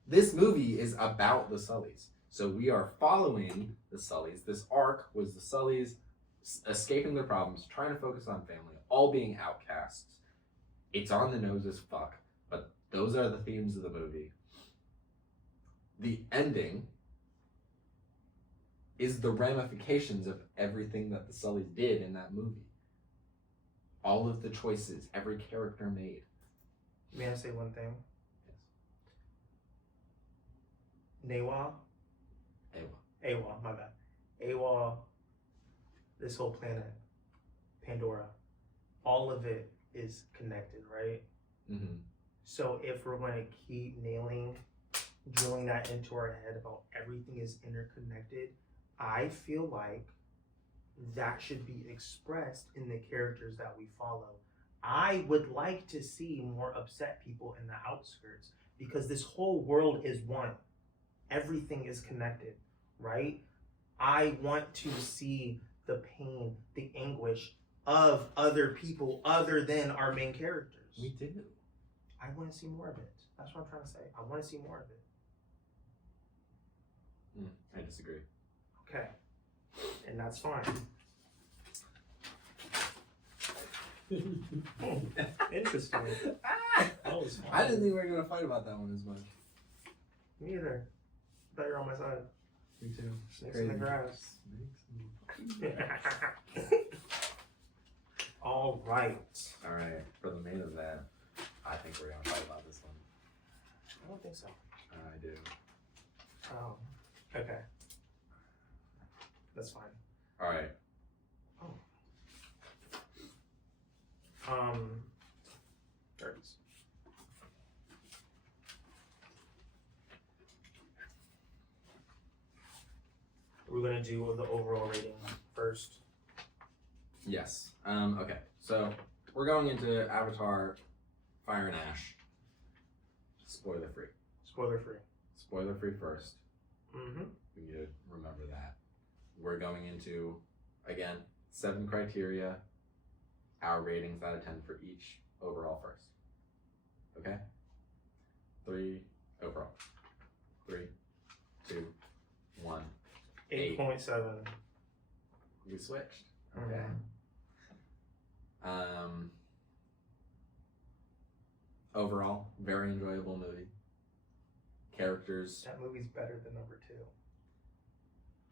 This movie is about the Sullys. So we are following the Sullys. This arc was the Sullys escaping their problems, trying to focus on family, all being outcasts. It's on the nose as fuck, but those are the themes of the movie. The ending is the ramifications of everything that the Sullys did in that movie. All of the choices every character made. May I say one thing? Yes. Nawa? Awa, my bad. Awa, this whole planet, Pandora, all of it is connected, right? Mm-hmm. So if we're going to keep drilling that into our head about everything is interconnected, I feel like that should be expressed in the characters that we follow. I would like to see more upset people in the outskirts because this whole world is one. Everything is connected, right? I want to see the pain, the anguish of other people other than our main characters. We do. I want to see more of it. That's what I'm trying to say. I want to see more of it. I disagree. Okay. And that's fine. Interesting. That was fun. I didn't think we were going to fight about that one as much. Me either. I thought you were on my side. Me too. Snakes in the grass. All right. All right. For the main event, I think we're gonna fight about this one. I don't think so. I do. Oh. Okay. That's fine. All right. Turkeys. We're gonna do the overall rating first. Yes. Okay. So we're going into Avatar: Fire and Ash. Spoiler free. Spoiler free. Spoiler free first. Mm-hmm. We need to remember that. We're going into, again, 7 criteria. Our ratings out of 10 for each overall first. Okay? 3 overall. 3, 2, 1. 8.7. We switched. Okay. Overall, very enjoyable movie. Characters. That movie's better than number 2.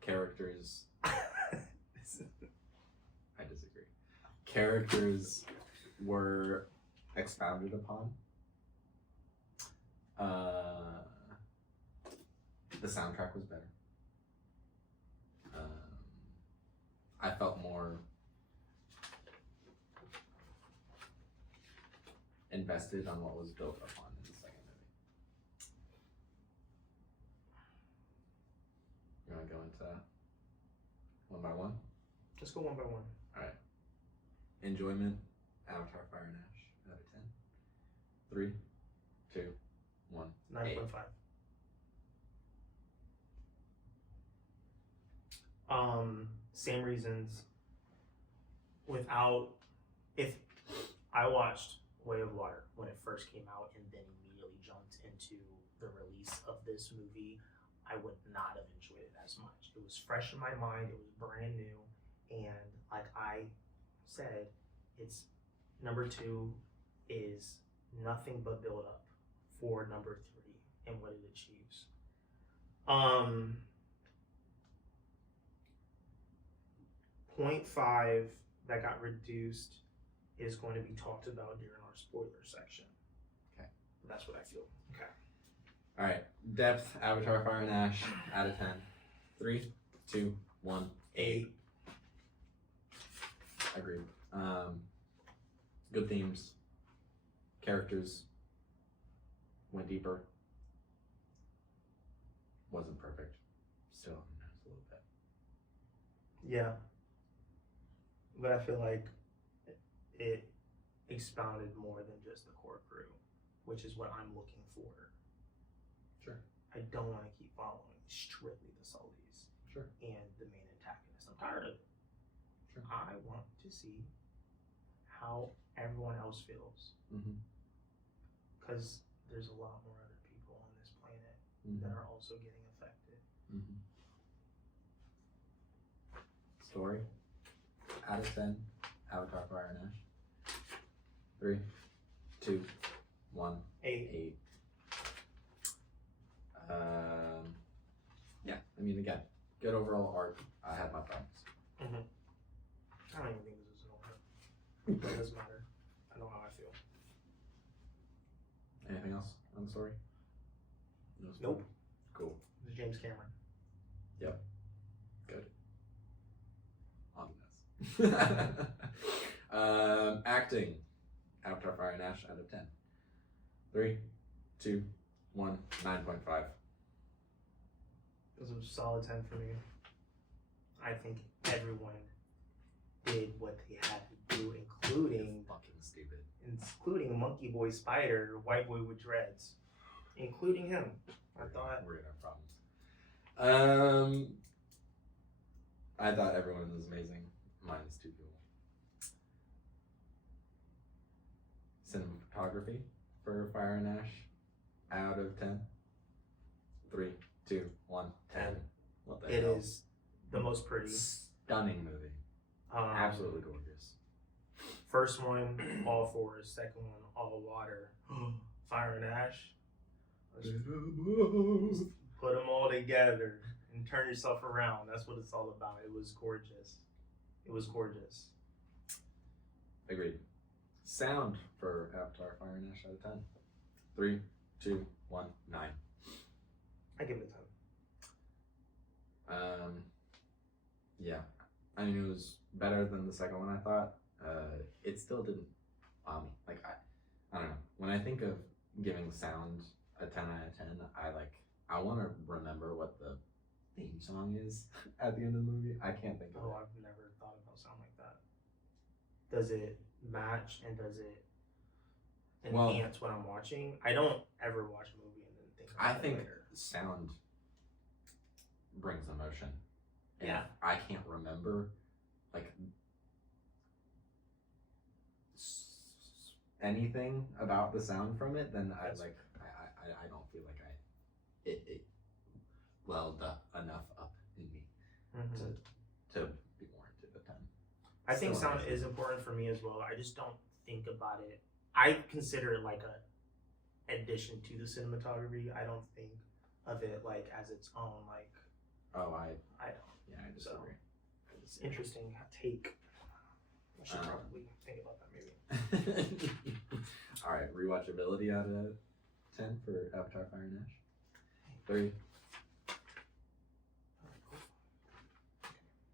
Characters. I disagree. Characters were expounded upon. The soundtrack was better. I felt more invested on what was built upon in the second movie. You want to go into one by one? Let's go one by one. All right. Enjoyment, Avatar: Fire and Ash, out of 10. 3, 2, 1. 9.5. Same reasons. If I watched Way of Water when it first came out and then immediately jumped into the release of this movie, I would not have enjoyed it as much. It was fresh in my mind, it was brand new, and like I said, it's number 2 is nothing but build up for number 3 and what it achieves. 0.5 that got reduced is going to be talked about during our spoiler section. Okay. That's what I feel. Okay. All right. Depth, Avatar: Fire and Ash, out of 10. 3, 2, 1. 8. Agreed. Good themes. Characters went deeper. Wasn't perfect. Still on the nose a little bit. Yeah. But I feel like it expounded more than just the core crew, which is what I'm looking for. Sure. I don't want to keep following strictly the Sullies Sure. and the main antagonist. I'm tired of it. Sure. I want to see how everyone else feels. Mm-hmm. Because there's a lot more other people on this planet Mm-hmm. that are also getting affected. Mm-hmm. Story, out of 10, Avatar: Fire and Ash. 3, 2, 1. 8. Yeah, I mean, again, good overall art. I had my problems. Mm-hmm. I don't even think this is an over. But it doesn't matter. I know how I feel. Anything else on the story? No spoiler? Nope. Cool. It's James Cameron. Good. On this. Acting, Avatar: Fire and Ash, out of 10. 3, 2, 1. 9.5. It was a solid 10 for me. I think everyone did what they had to do, including Fucking stupid. Monkey Boy Spider, White Boy with Dreads, including him. I thought we're gonna have problems. I thought everyone was amazing, minus 2 people. Cinematography for Fire and Ash, out of 10. 3, 2, 1. 10. What the it hell? is the most pretty. Stunning movie. Absolutely gorgeous. First one, all forest. Second one, all water. Fire and Ash. Put them all together and turn yourself around. That's what it's all about. It was gorgeous. It was gorgeous. Agreed. Sound for Avatar Fire and Ash out of 10. 3, 2, 1, 9. I give it a 10. Yeah. I mean, it was better than the second one, I thought. It still didn't wow me. Like, I don't know. When I think of giving sound a 10 out of 10, I want to remember what the theme song is at the end of the movie. I can't think of it. I've never thought about sound like that. Does it match and does it enhance what I'm watching? I don't ever watch a movie and then think about I think later. sound brings emotion. And Yeah. if I can't remember like anything about the sound from it, then I don't feel like it welled up enough up in me to be warranted a 10. I think Still sound is important for me as well. I just don't think about it. I consider it like a addition to the cinematography. I don't think of it like as its own. Like, I don't. Yeah, I disagree. Interesting take. I should probably think about that maybe. All right, rewatchability out of 10 for Avatar: Fire and Ash. 3,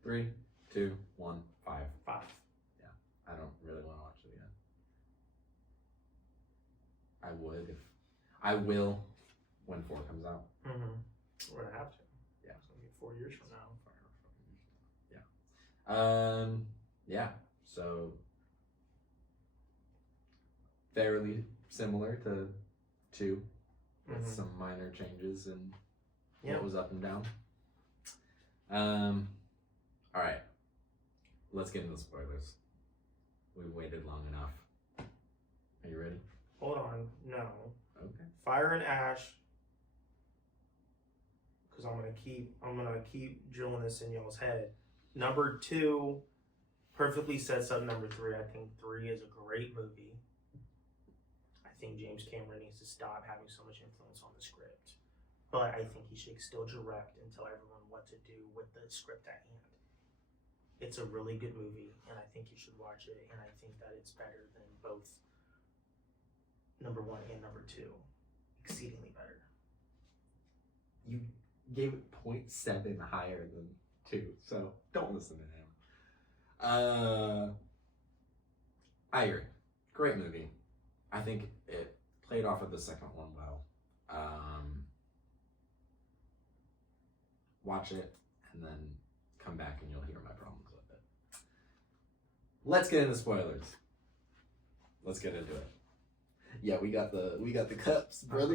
3, 2, 1, 5. 5. Yeah, I don't really want to watch it again. I will when 4 comes out. We're gonna have to. Yeah, it's gonna be 4 years from now. Yeah. Yeah. So fairly similar to 2, with some minor changes and what was up and down. All right. Let's get into the spoilers. We've waited long enough. Are you ready? Hold on. No. Okay. Fire and Ash. Because I'm gonna keep drilling this in y'all's head. Number 2 perfectly sets up number 3. I think 3 is a great movie. I think James Cameron needs to stop having so much influence on the script. But I think he should still direct and tell everyone what to do with the script at hand. It's a really good movie, and I think you should watch it, and I think that it's better than both number 1 and number 2. Exceedingly better. You gave it 0.7 higher than 2, so don't listen to him. I agree. Great movie. I think it played off of the second one well. Watch it and then come back and you'll hear my problems with it. Let's get into spoilers. Let's get into it. Yeah, we got the cups, brother.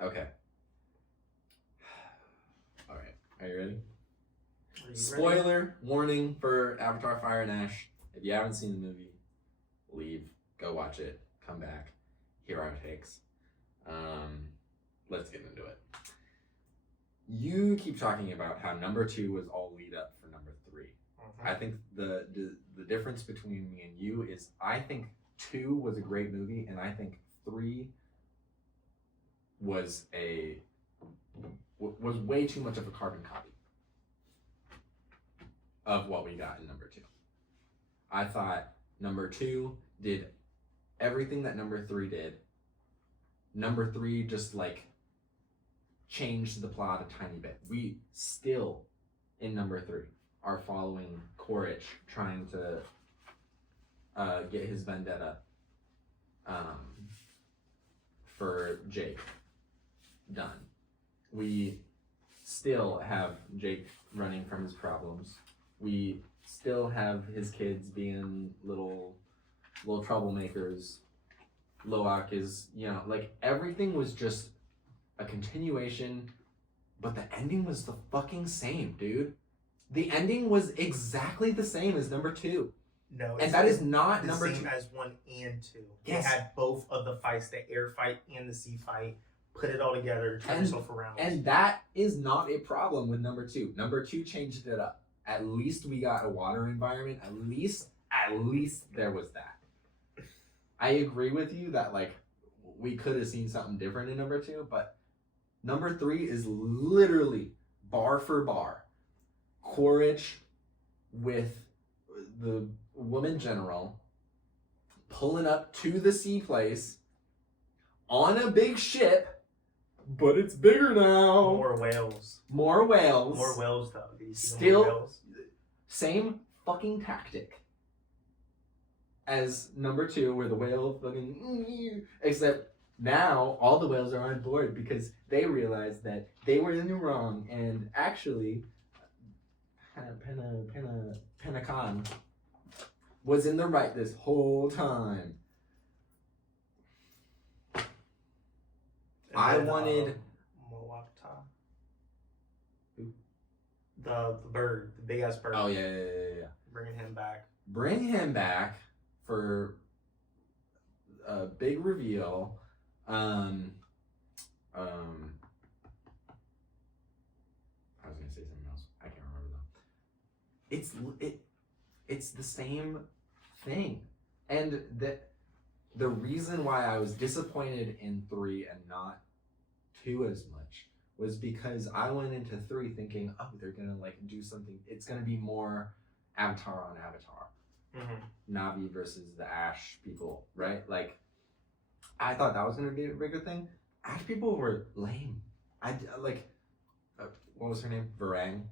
Okay. All right. Are you ready? Spoiler warning for Avatar: Fire and Ash. If you haven't seen the movie, leave, go watch it, come back, hear our takes. Let's get into it. You keep talking about how number 2 was all lead up for number 3. I think the difference between me and you is I think 2 was a great movie, and I think 3 was way too much of a carbon copy of what we got in number 2. I thought number 2 did everything that number 3 did. Number 3 just changed the plot a tiny bit. We still, in number 3, are following Quaritch trying to get his vendetta for Jake done. We still have Jake running from his problems. We still have his kids being little troublemakers. Loak is, everything was just a continuation, but the ending was the fucking same, dude. The ending was exactly the same as number 2. No, and that is not the number same 2 as 1 and 2. Yes. It had both of the fights, the air fight and the sea fight. Put it all together, turn yourself around. And that is not a problem with number 2. Number 2 changed it up. At least we got a water environment. At least there was that. I agree with you that like we could have seen something different in number 2, but number 3 is literally bar for bar Quaritch with the woman general pulling up to the sea place on a big ship, but it's bigger now. More whales. More whales. More whales, though. Did you see Still, more whales? Same fucking tactic as number 2, where the whale fucking... Except now all the whales are on board because they realize that they were in the wrong, and actually, Penacon was in the right this whole time. I wanted Moata. Who? The bird, the big ass bird. Oh yeah. Bringing him back. Bring him back for a big reveal. I was gonna say something else. I can't remember though. It's the same thing, and the reason why I was disappointed in 3 and not 2 as much was because I went into 3 thinking, oh, they're gonna like do something. It's gonna be more Avatar on Avatar, Na'vi versus the Ash people, right? Like, I thought that was gonna be a bigger thing. Ash people were lame. What was her name? Varang,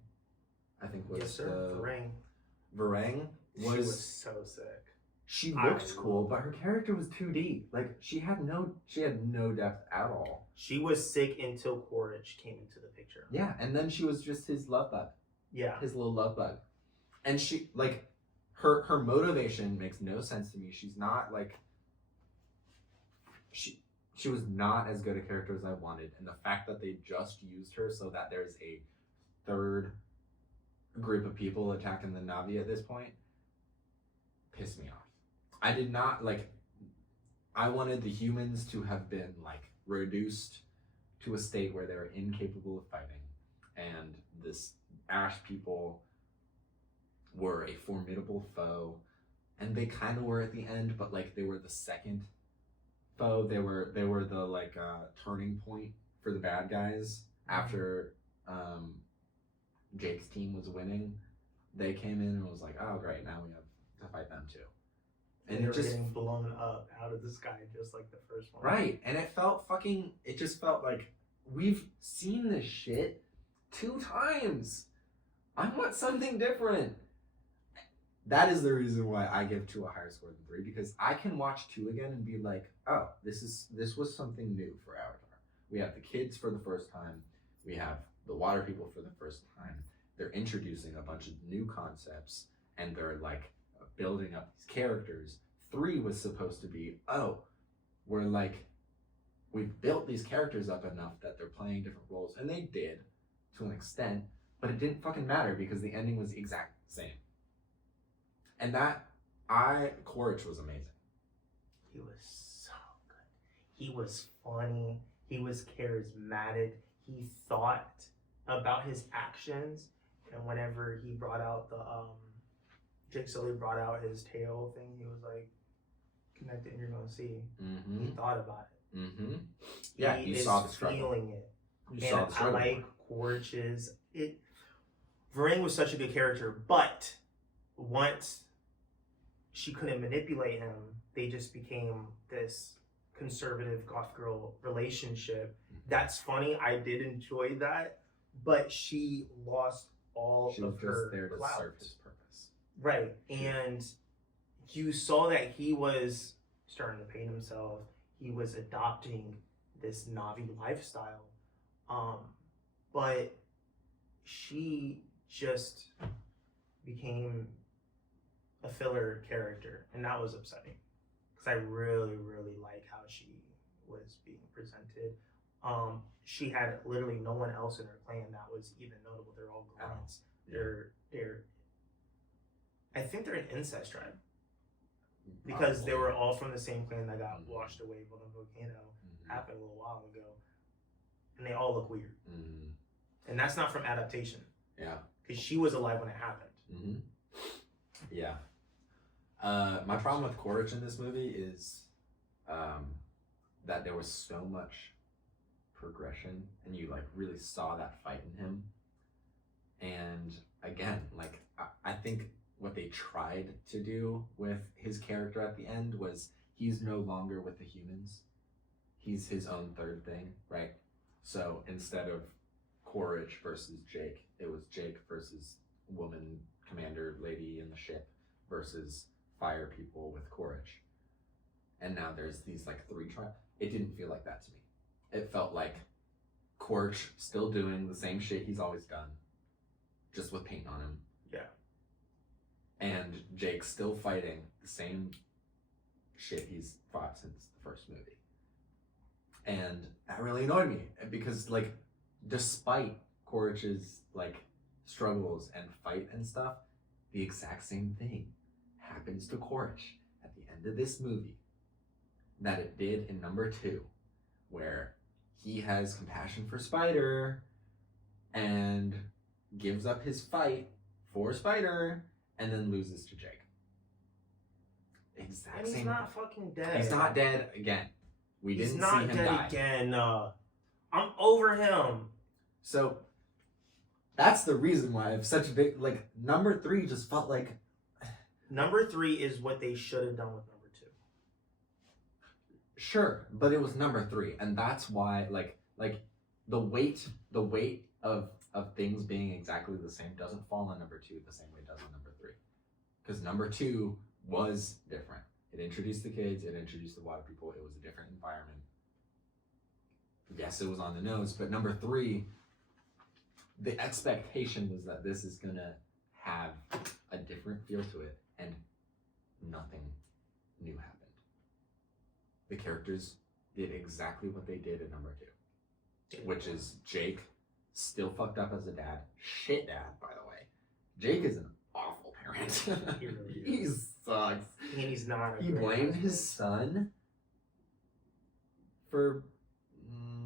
I think was. Yes, sir. Varang She was so sick. She looked cool, but her character was 2D. Like she had no depth at all. She was sick until Quaritch came into the picture. Yeah, and then she was just his love bug. Yeah. His little love bug. And she like her motivation makes no sense to me. She's not like she was not as good a character as I wanted, and the fact that they just used her so that there's a third group of people attacking the Na'vi at this point pissed me off. I did not like. I wanted the humans to have been like reduced to a state where they were incapable of fighting, and this Ash people were a formidable foe, and they kind of were at the end, but like they were the second foe. They were the like turning point for the bad guys after Jake's team was winning. They came in and was like, oh great, now we have to fight them too. And they were getting blown up out of the sky just like the first one. Right, and it just felt like we've seen this shit 2 times. I want something different. That is the reason why I give 2 a higher score than 3, because I can watch 2 again and be like, oh, this was something new for Avatar. We have the kids for the first time. We have the water people for the first time. They're introducing a bunch of new concepts, and they're like building up these characters. 3 was supposed to be, oh, we've built these characters up enough that they're playing different roles, and they did to an extent, but it didn't fucking matter because the ending was the exact same. And Quaritch was amazing. He was so good. He was funny. He was charismatic. He thought about his actions, and whenever he brought out the Jake Sully brought out his tail thing, he was like, connect it and you're gonna see. Mm-hmm. He thought about it. Mm-hmm. Yeah, he you is saw the struggle. feeling it. You saw the struggle. I like Quaritch's. Varang was such a good character, but once she couldn't manipulate him, they just became this conservative goth girl relationship. That's funny. I did enjoy that, but she lost all She was of just her there to clout. serve his purpose. Right, and you saw that he was starting to paint himself. He was adopting this Na'vi lifestyle, but she just became a filler character, and that was upsetting because I really, really like how she was being presented. She had literally no one else in her clan that was even notable. They're all grunts. They're I think they're an incest tribe because they were all from the same clan that got washed away by the volcano. Happened a little while ago, and they all look weird. And that's not from adaptation. Yeah, because she was alive when it happened. Yeah. My problem with Quaritch in this movie is that there was so much progression, and you like really saw that fight in him. And again, like I think what they tried to do with his character at the end was he's no longer with the humans. He's his own third thing, right? So instead of Quaritch versus Jake, it was Jake versus woman commander lady in the ship versus fire people with Quaritch. And now there's these like three It didn't feel like that to me. It felt like Quaritch still doing the same shit he's always done, just with paint on him. Yeah. And Jake still fighting the same shit he's fought since the first movie. And that really annoyed me because, like, despite Quaritch's like struggles and fight and stuff, the exact same thing happens to Quaritch at the end of this movie that it did in number 2, where he has compassion for Spider and gives up his fight for Spider and then loses to Jake. Exact and he's same. not fucking dead. He's not dead again. We didn't see him die. He's not dead again. I'm over him. So that's the reason why I have such a big, like, number 3 just felt like... Number 3 is what they should have done with number 2. Sure, but it was number 3, and that's why, like the weight of things being exactly the same doesn't fall on number 2 the same way it does on number 3. Because number 2 was different. It introduced the kids, it introduced the water people, it was a different environment. Yes, it was on the nose, but number 3, the expectation was that this is gonna have a different feel to it, and nothing new happened. The characters did exactly what they did in number 2, which is Jake still fucked up as a dad. Shit dad, by the way. Jake is an awful parent. He really He sucks. And he's not. He blamed his son for...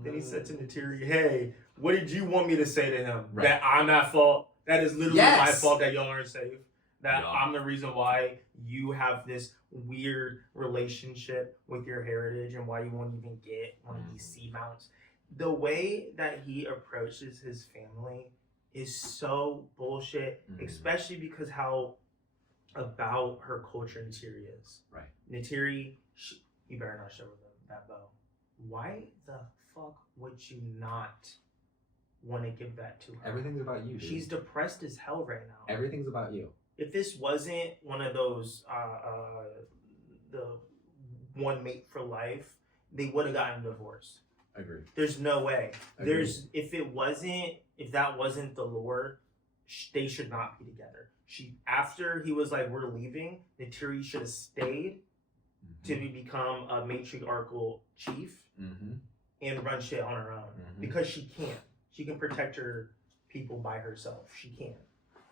Then he said to Natiri, hey, what did you want me to say to him? Right. That I'm at fault? That is literally Yes. my fault that y'all aren't safe? That Yeah. I'm the reason why you have this weird relationship with your heritage and why you won't even get one of these sea mounts? The way that he approaches his family is so bullshit, especially because how about her culture Natiri is. Right. Natiri, you better not show her that bow. Why the fuck would you not want to give that to her? Everything's about you, dude. She's depressed as hell right now. Everything's about you. If this wasn't one of those the one mate for life, they would have gotten divorced. Agreed. There's no way. Agreed. If that wasn't the lore, they should not be together. After he was like, we're leaving, Natiri should have stayed to become a matriarchal chief and run shit on her own because she can't. She can protect her people by herself. She can.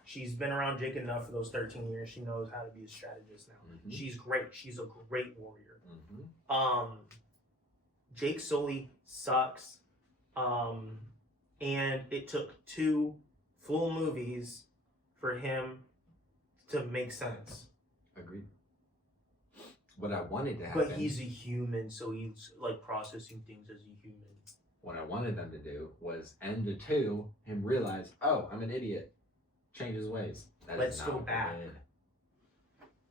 She's been around Jake enough for those 13 years. She knows how to be a strategist now. She's great. She's a great warrior. Jake Sully sucks. And it took 2 full movies for him to make sense. Agreed. What I wanted to happen... But he's a human, so he's like processing things as a human. What I wanted them to do was end the 2 and realize, oh, I'm an idiot. Change his ways. Let's go back.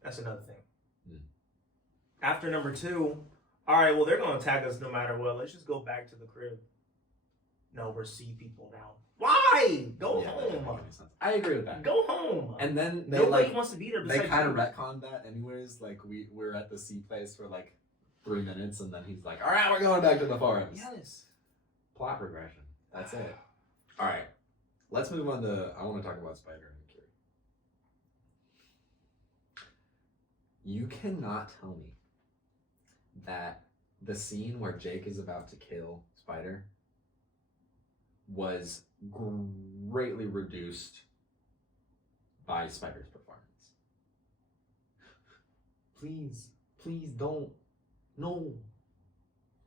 That's another thing. After number 2, all right, well, they're going to attack us no matter what. Let's just go back to the crib. No, we're sea people now. Why? Go home. I agree with that. Go home. And then they nobody wants to be there. They kind of retconned that anyways. Like we're at the sea place for like 3 minutes, and then he's like, "All right, we're going back to the forest." Yes. Plot progression. That's it. All right, let's move on to. I want to talk about Spider and Curie. You cannot tell me that the scene where Jake is about to kill Spider was greatly reduced by Spider's performance. Please don't. No.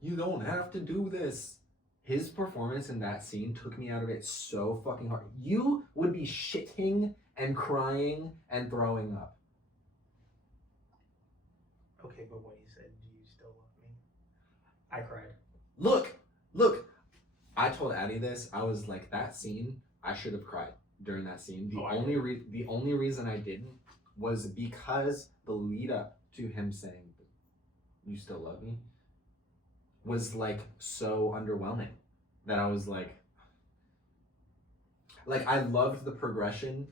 You don't have to do this. His performance in that scene took me out of it so fucking hard. You would be shitting and crying and throwing up. Okay, but when he said, "Do you still love me?" I cried. Look. I told Addie this. I was like, that scene, I should have cried during that scene. The only reason I didn't was because the lead up to him saying, "You still love me," was like so underwhelming that I was like I loved the progression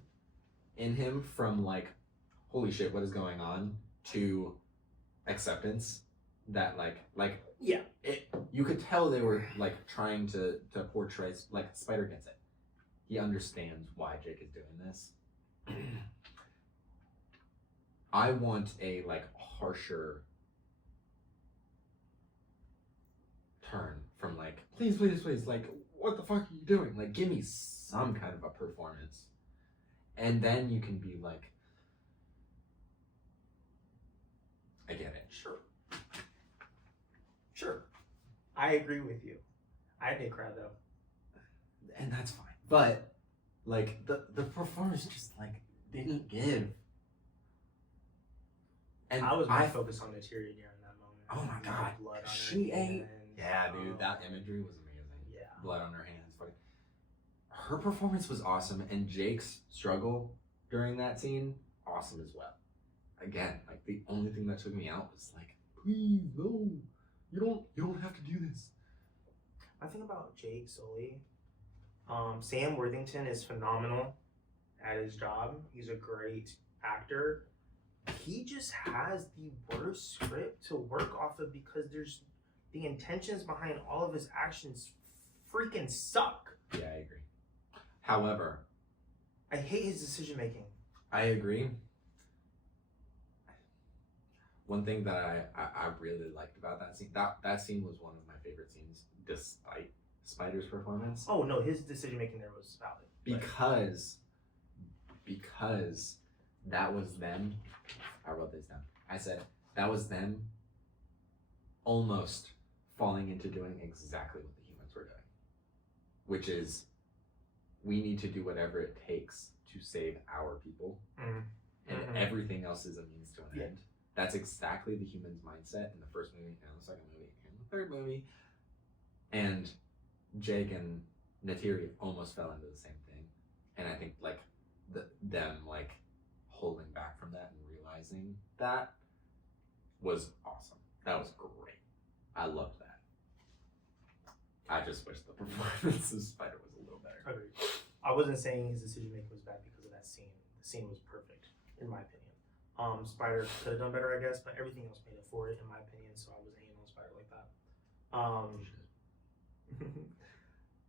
in him from like, holy shit, what is going on, to acceptance. That yeah, you could tell they were like trying to portray, like, Spider gets it. He understands why Jake is doing this. I want a like harsher turn from like, please, like, what the fuck are you doing? Like, give me some kind of a performance. And then you can be like, I get it. Sure. I agree with you. I did cry though. And that's fine. But like the performance just like didn't give. And I was more focused on the teary during that moment. Oh my god. Blood on She her ate. hands. Yeah, dude, that imagery was amazing. Yeah. Blood on her hands. But her performance was awesome, and Jake's struggle during that scene, awesome as well. Again, like, the only thing that took me out was like, please, no, you don't have to do this. I think about Jake Sully. Sam Worthington is phenomenal at his job. He's a great actor. He just has the worst script to work off of because there's the intentions behind all of his actions freaking suck. Yeah, I agree. However, I hate his decision making. I agree. One thing that I really liked about that scene, that scene was one of my favorite scenes, despite Spider's performance. Oh no, his decision making there was valid. Because that was them. I wrote this down. I said that was them almost falling into doing exactly what the humans were doing, which is, we need to do whatever it takes to save our people, and everything else is a means to an end. That's exactly the human's mindset in the first movie and the second movie and the third movie. And Jake and Neytiri almost fell into the same thing. And I think like them like holding back from that and realizing that was awesome. That was great. I loved that. I just wish the performance of Spider was a little better. Agreed. I wasn't saying his decision making was bad because of that scene. The scene was perfect, in my opinion. Spider could have done better, I guess, but everything else made up for it, in my opinion. So I wasn't hating on Spider like that.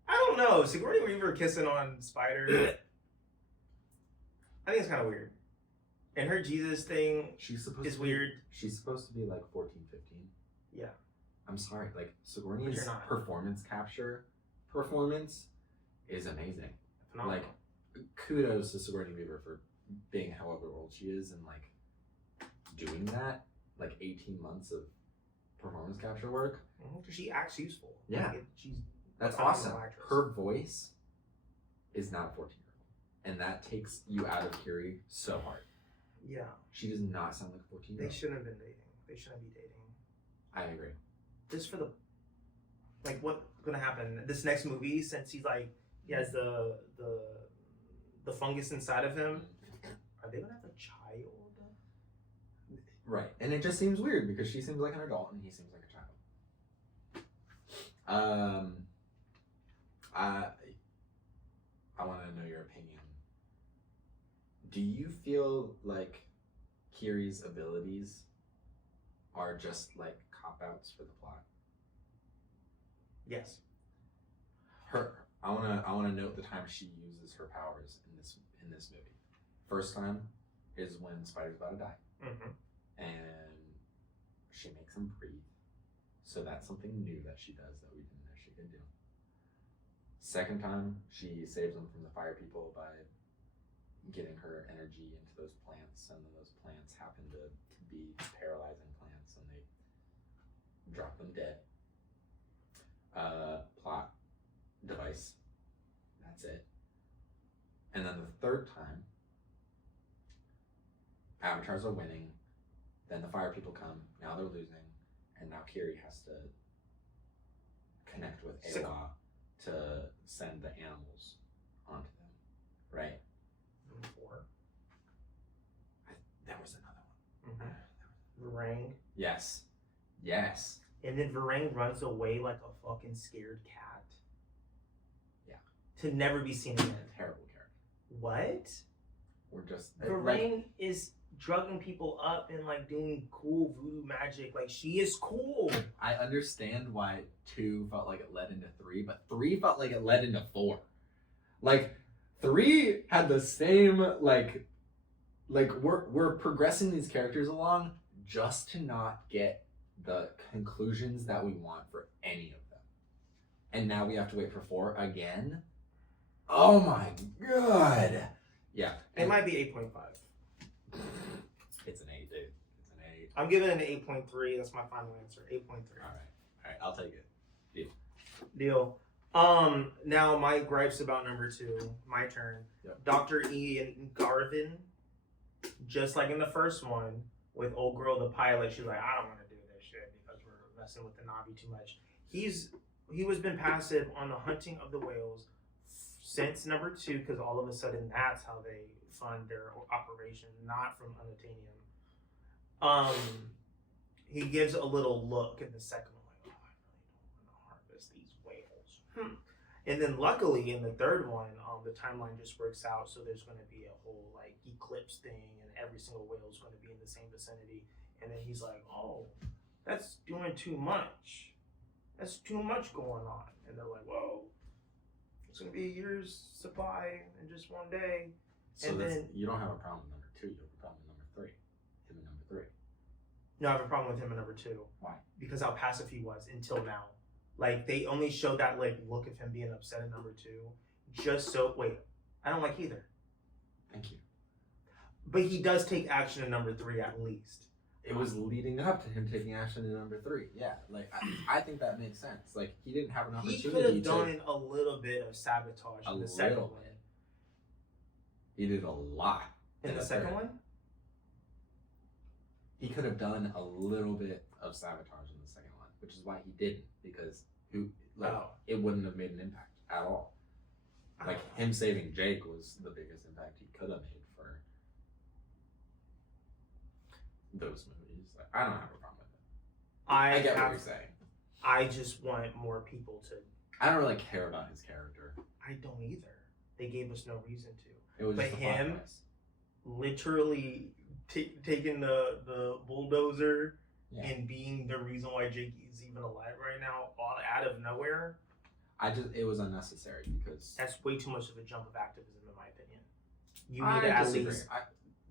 I don't know. Sigourney Weaver kissing on Spider. I think it's kind of weird. And her Jesus thing is weird. She's supposed to be like 14, 15. Yeah. I'm sorry. Like, Sigourney's performance is amazing. Phenomenal. Like, kudos to Sigourney Weaver for being however old she is and like doing that, like 18 months of performance capture work. Because she acts useful. Yeah. Like that's awesome. Her voice is not a 14-year-old. And that takes you out of Curie so hard. Yeah. She does not sound like a 14-year-old. They shouldn't have been dating. They shouldn't be dating. I agree. Just for the, like, what's gonna happen this next movie, since he's like, he has the fungus inside of him. Are they gonna have a child? Right, and it just seems weird because she seems like an adult and he seems like a child. I want to know your opinion. Do you feel like Curie's abilities are just like cop-outs for the plot? Yes. I wanna note the time she uses her powers in this movie. First time is when Spider's about to die. And she makes him breathe. So that's something new that she does that we didn't know she could do. Second time, she saves them from the fire people by getting her energy into those plants, and then those plants happen to be paralyzing plants, and they drop them dead. Plot device. That's it. And then the third time, avatars are winning. Then the fire people come. Now they're losing, and now Curie has to connect with Sick. Awa to send the animals onto them, right? Number 4. There was another one. Varang. Yes. Yes. And then Varang runs away like a fucking scared cat. Yeah. To never be seen again. Terrible character. What? We're just Varang is drugging people up and like doing cool voodoo magic. Like she is cool. I understand why 2 felt like it led into 3, but 3 felt like it led into 4. Like 3 had the same like we're progressing these characters along just to not get the conclusions that we want for any of them. And now we have to wait for 4 again. Oh my god. Yeah. It might be 8.5. It's an 8, dude. It's an 8. I'm giving it an 8.3. That's my final answer. 8.3. Alright, I'll take it. Deal. Now my gripes about number 2. My turn. Yep. Dr. Ian Garvin, just like in the first one, with old girl the pilot, she's like, I don't want to do this shit because we're messing with the Navi too much. He was been passive on the hunting of the whales since number 2, because all of a sudden that's how they fund their operation, not from unobtainium. He gives a little look in the second one, like, oh, I really don't want to harvest these whales. And then luckily in the third one, the timeline just works out, so there's going to be a whole like eclipse thing, and every single whale is going to be in the same vicinity. And then he's like, oh, that's doing too much. That's too much going on. And they're like, whoa, it's going to be a year's supply in just one day. So And then you don't have a problem with number 2, you have a problem with number 3. Him and number 3. no, I have a problem with him in number 2. Why? Because how passive he was until now. Like they only showed that like look of him being upset in number 2, just so I don't like either. Thank you. But he does take action in number 3 at least. It was leading up to him taking action in number 3. Yeah, like I think that makes sense. Like he didn't have an opportunity. He could have done a little bit of sabotage in the second little one. bit. He did a lot In the second one? He could have done a little bit of sabotage in the second one, which is why he didn't, because it wouldn't have made an impact at all. Like him saving Jake was the biggest impact he could have made for those movies. Like, I don't have a problem with it. I get what you're saying. I just want more people to. I don't really care about his character. I don't either. They gave us no reason to. It was but just him literally taking the bulldozer and being the reason why Jake is even alive right now, all out of nowhere. It was unnecessary because that's way too much of a jump of activism, in my opinion. You need to at least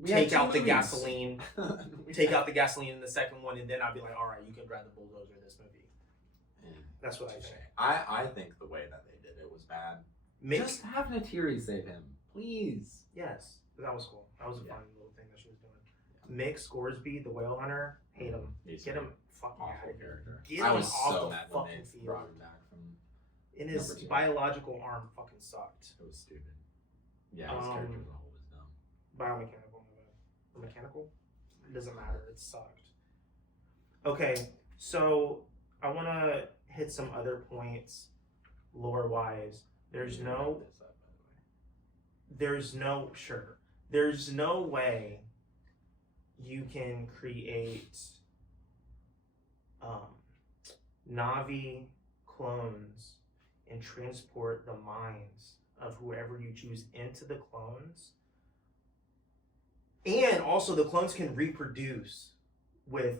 take out the gasoline. Take out the gasoline in the second one, and then I'll be like, all right, you can drive the bulldozer in this movie. That's what I think. I think the way that they did it was bad. Just have Natiri save him, please. Yes, that was cool. That was a fun little thing that she was doing. Mick Scoresby, the whale hunter, hate him. Get him fucking out of here. Get him off the fucking field. Brought him back from and his biological arm fucking sucked. It was stupid. Yeah, his character as a whole was dumb. Biomechanical, or mechanical? It doesn't matter. It sucked. Okay, so I want to hit some other points, lore-wise. There's no way you can create Navi clones and transport the minds of whoever you choose into the clones. And also the clones can reproduce with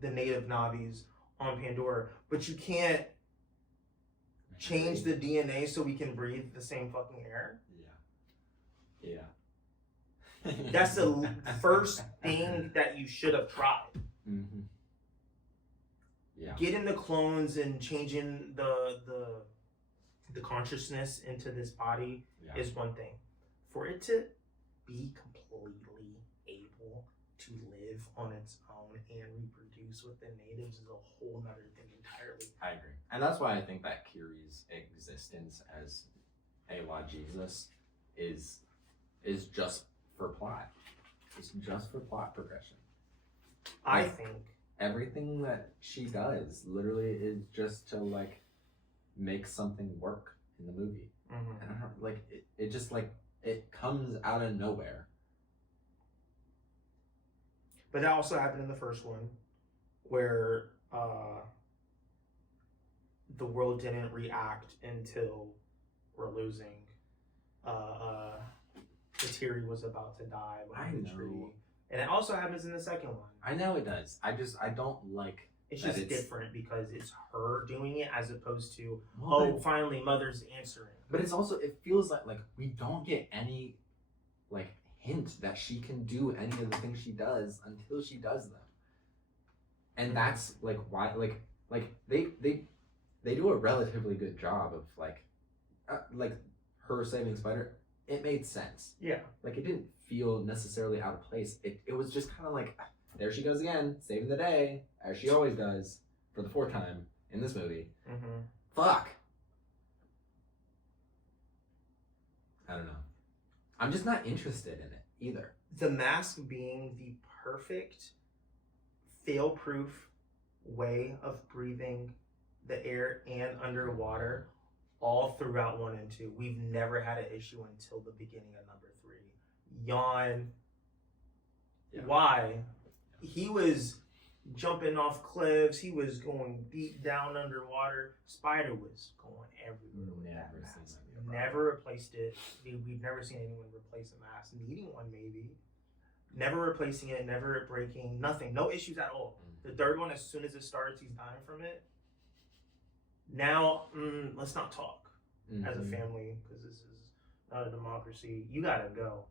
the native Navis on Pandora, but you can't change the DNA so we can breathe the same fucking air. Yeah. That's the first thing that you should have tried. Mm-hmm. Yeah. Getting the clones and changing the consciousness into this body is one thing. For it to be completely able to live on its own and reproduce with the natives is a whole nother thing entirely. I agree. And that's why I think that Kiri's existence as Awa Jesus is just for plot. It's just for plot progression. I think everything that she does literally is just to like make something work in the movie. Mm-hmm. And I don't like it. It just like it comes out of nowhere. But that also happened in the first one, where the world didn't react until we're losing. Kateri was about to die behind the tree, and it also happens in the second one. I know it does. I don't like. It's just different because it's her doing it as opposed to finally Mother's answering. But it's also it feels like we don't get any like hint that she can do any of the things she does until she does them, and that's like why like they do a relatively good job of like her saving Spider. It made sense. Yeah. Like it didn't feel necessarily out of place. It was just kind of like, there she goes again, saving the day, as she always does, for the 4th time in this movie. Mm-hmm. Fuck. I don't know. I'm just not interested in it either. The mask being the perfect fail-proof way of breathing the air and underwater all throughout 1 and 2. We've never had an issue until the beginning of number 3. Yawn. Yeah. Why? He was jumping off cliffs. He was going deep down underwater. Spider was going everywhere with that mask. Never replaced it. We've never seen anyone replace a mask. Needing one, maybe. Never replacing it. Never it breaking. Nothing. No issues at all. The 3rd one, as soon as it starts, he's dying from it. Now, let's not talk as a family because this is not a democracy. You gotta go.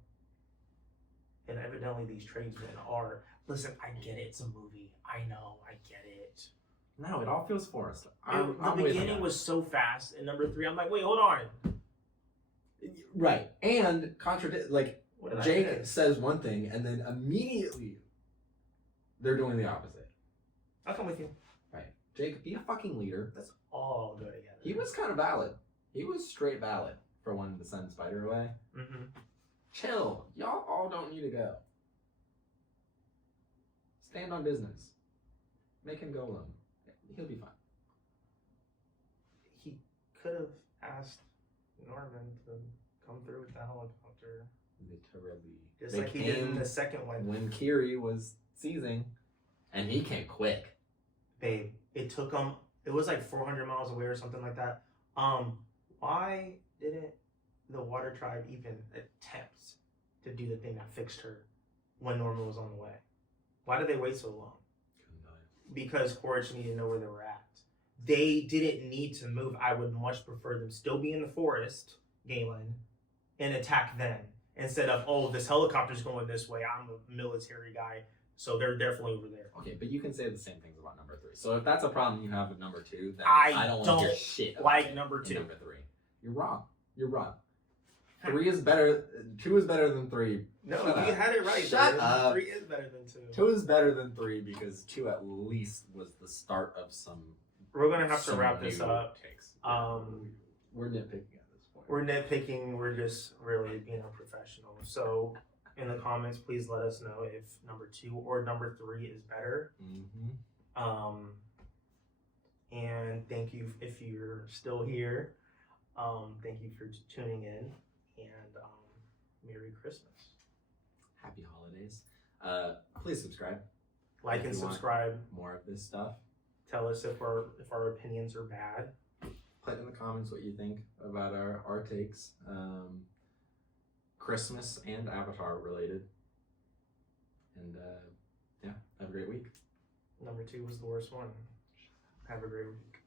And evidently, these tradesmen are. Listen, I get it. It's a movie. I know. I get it. No, it all feels forced. The beginning was so fast. In number 3, I'm like, wait, hold on. Right, and Jake says one thing, and then immediately they're doing the opposite. I'll come with you. Right, Jake, be a fucking leader. Let's all go together. He was kind of valid. He was straight valid for wanting to send Spider away. Mm-hmm. Chill. Y'all all don't need to go. Stand on business. Make him go alone. He'll be fine. He could have asked Norman to come through with the helicopter. Literally. Just like he did in the second one. When Kiri was seizing. And he came quick. Babe, it took him, it was like 400 miles away or something like that. Why didn't the Water Tribe even attempt to do the thing that fixed her when Norman was on the way? Why did they wait so long? Because Quaritch needed to know where they were at. They didn't need to move. I would much prefer them still be in the forest, Galen, and attack them. Instead of, this helicopter's going this way. I'm a military guy, so they're definitely over there. Okay, but you can say the same things about number 3. So if that's a problem you have with number 2, then I don't want to hear shit about like number 2. Number 3. You're wrong. You're wrong. 3 is better. 2 is better than 3. No, you had it right. Shut up. 3 is better than 2. 2 is better than 3 because 2 at least was the start of some. We're gonna have to wrap this up. Takes. We're nitpicking at this point. We're nitpicking. We're just really being unprofessional. So in the comments, please let us know if number 2 or number 3 is better. Mm-hmm. And thank you if you're still here. Thank you for tuning in, and Merry Christmas. Happy holidays. Please subscribe. Like and subscribe. More of this stuff. Tell us if our opinions are bad. Put in the comments what you think about our takes. Christmas and Avatar related. And have a great week. Number 2 was the worst one. Have a great week.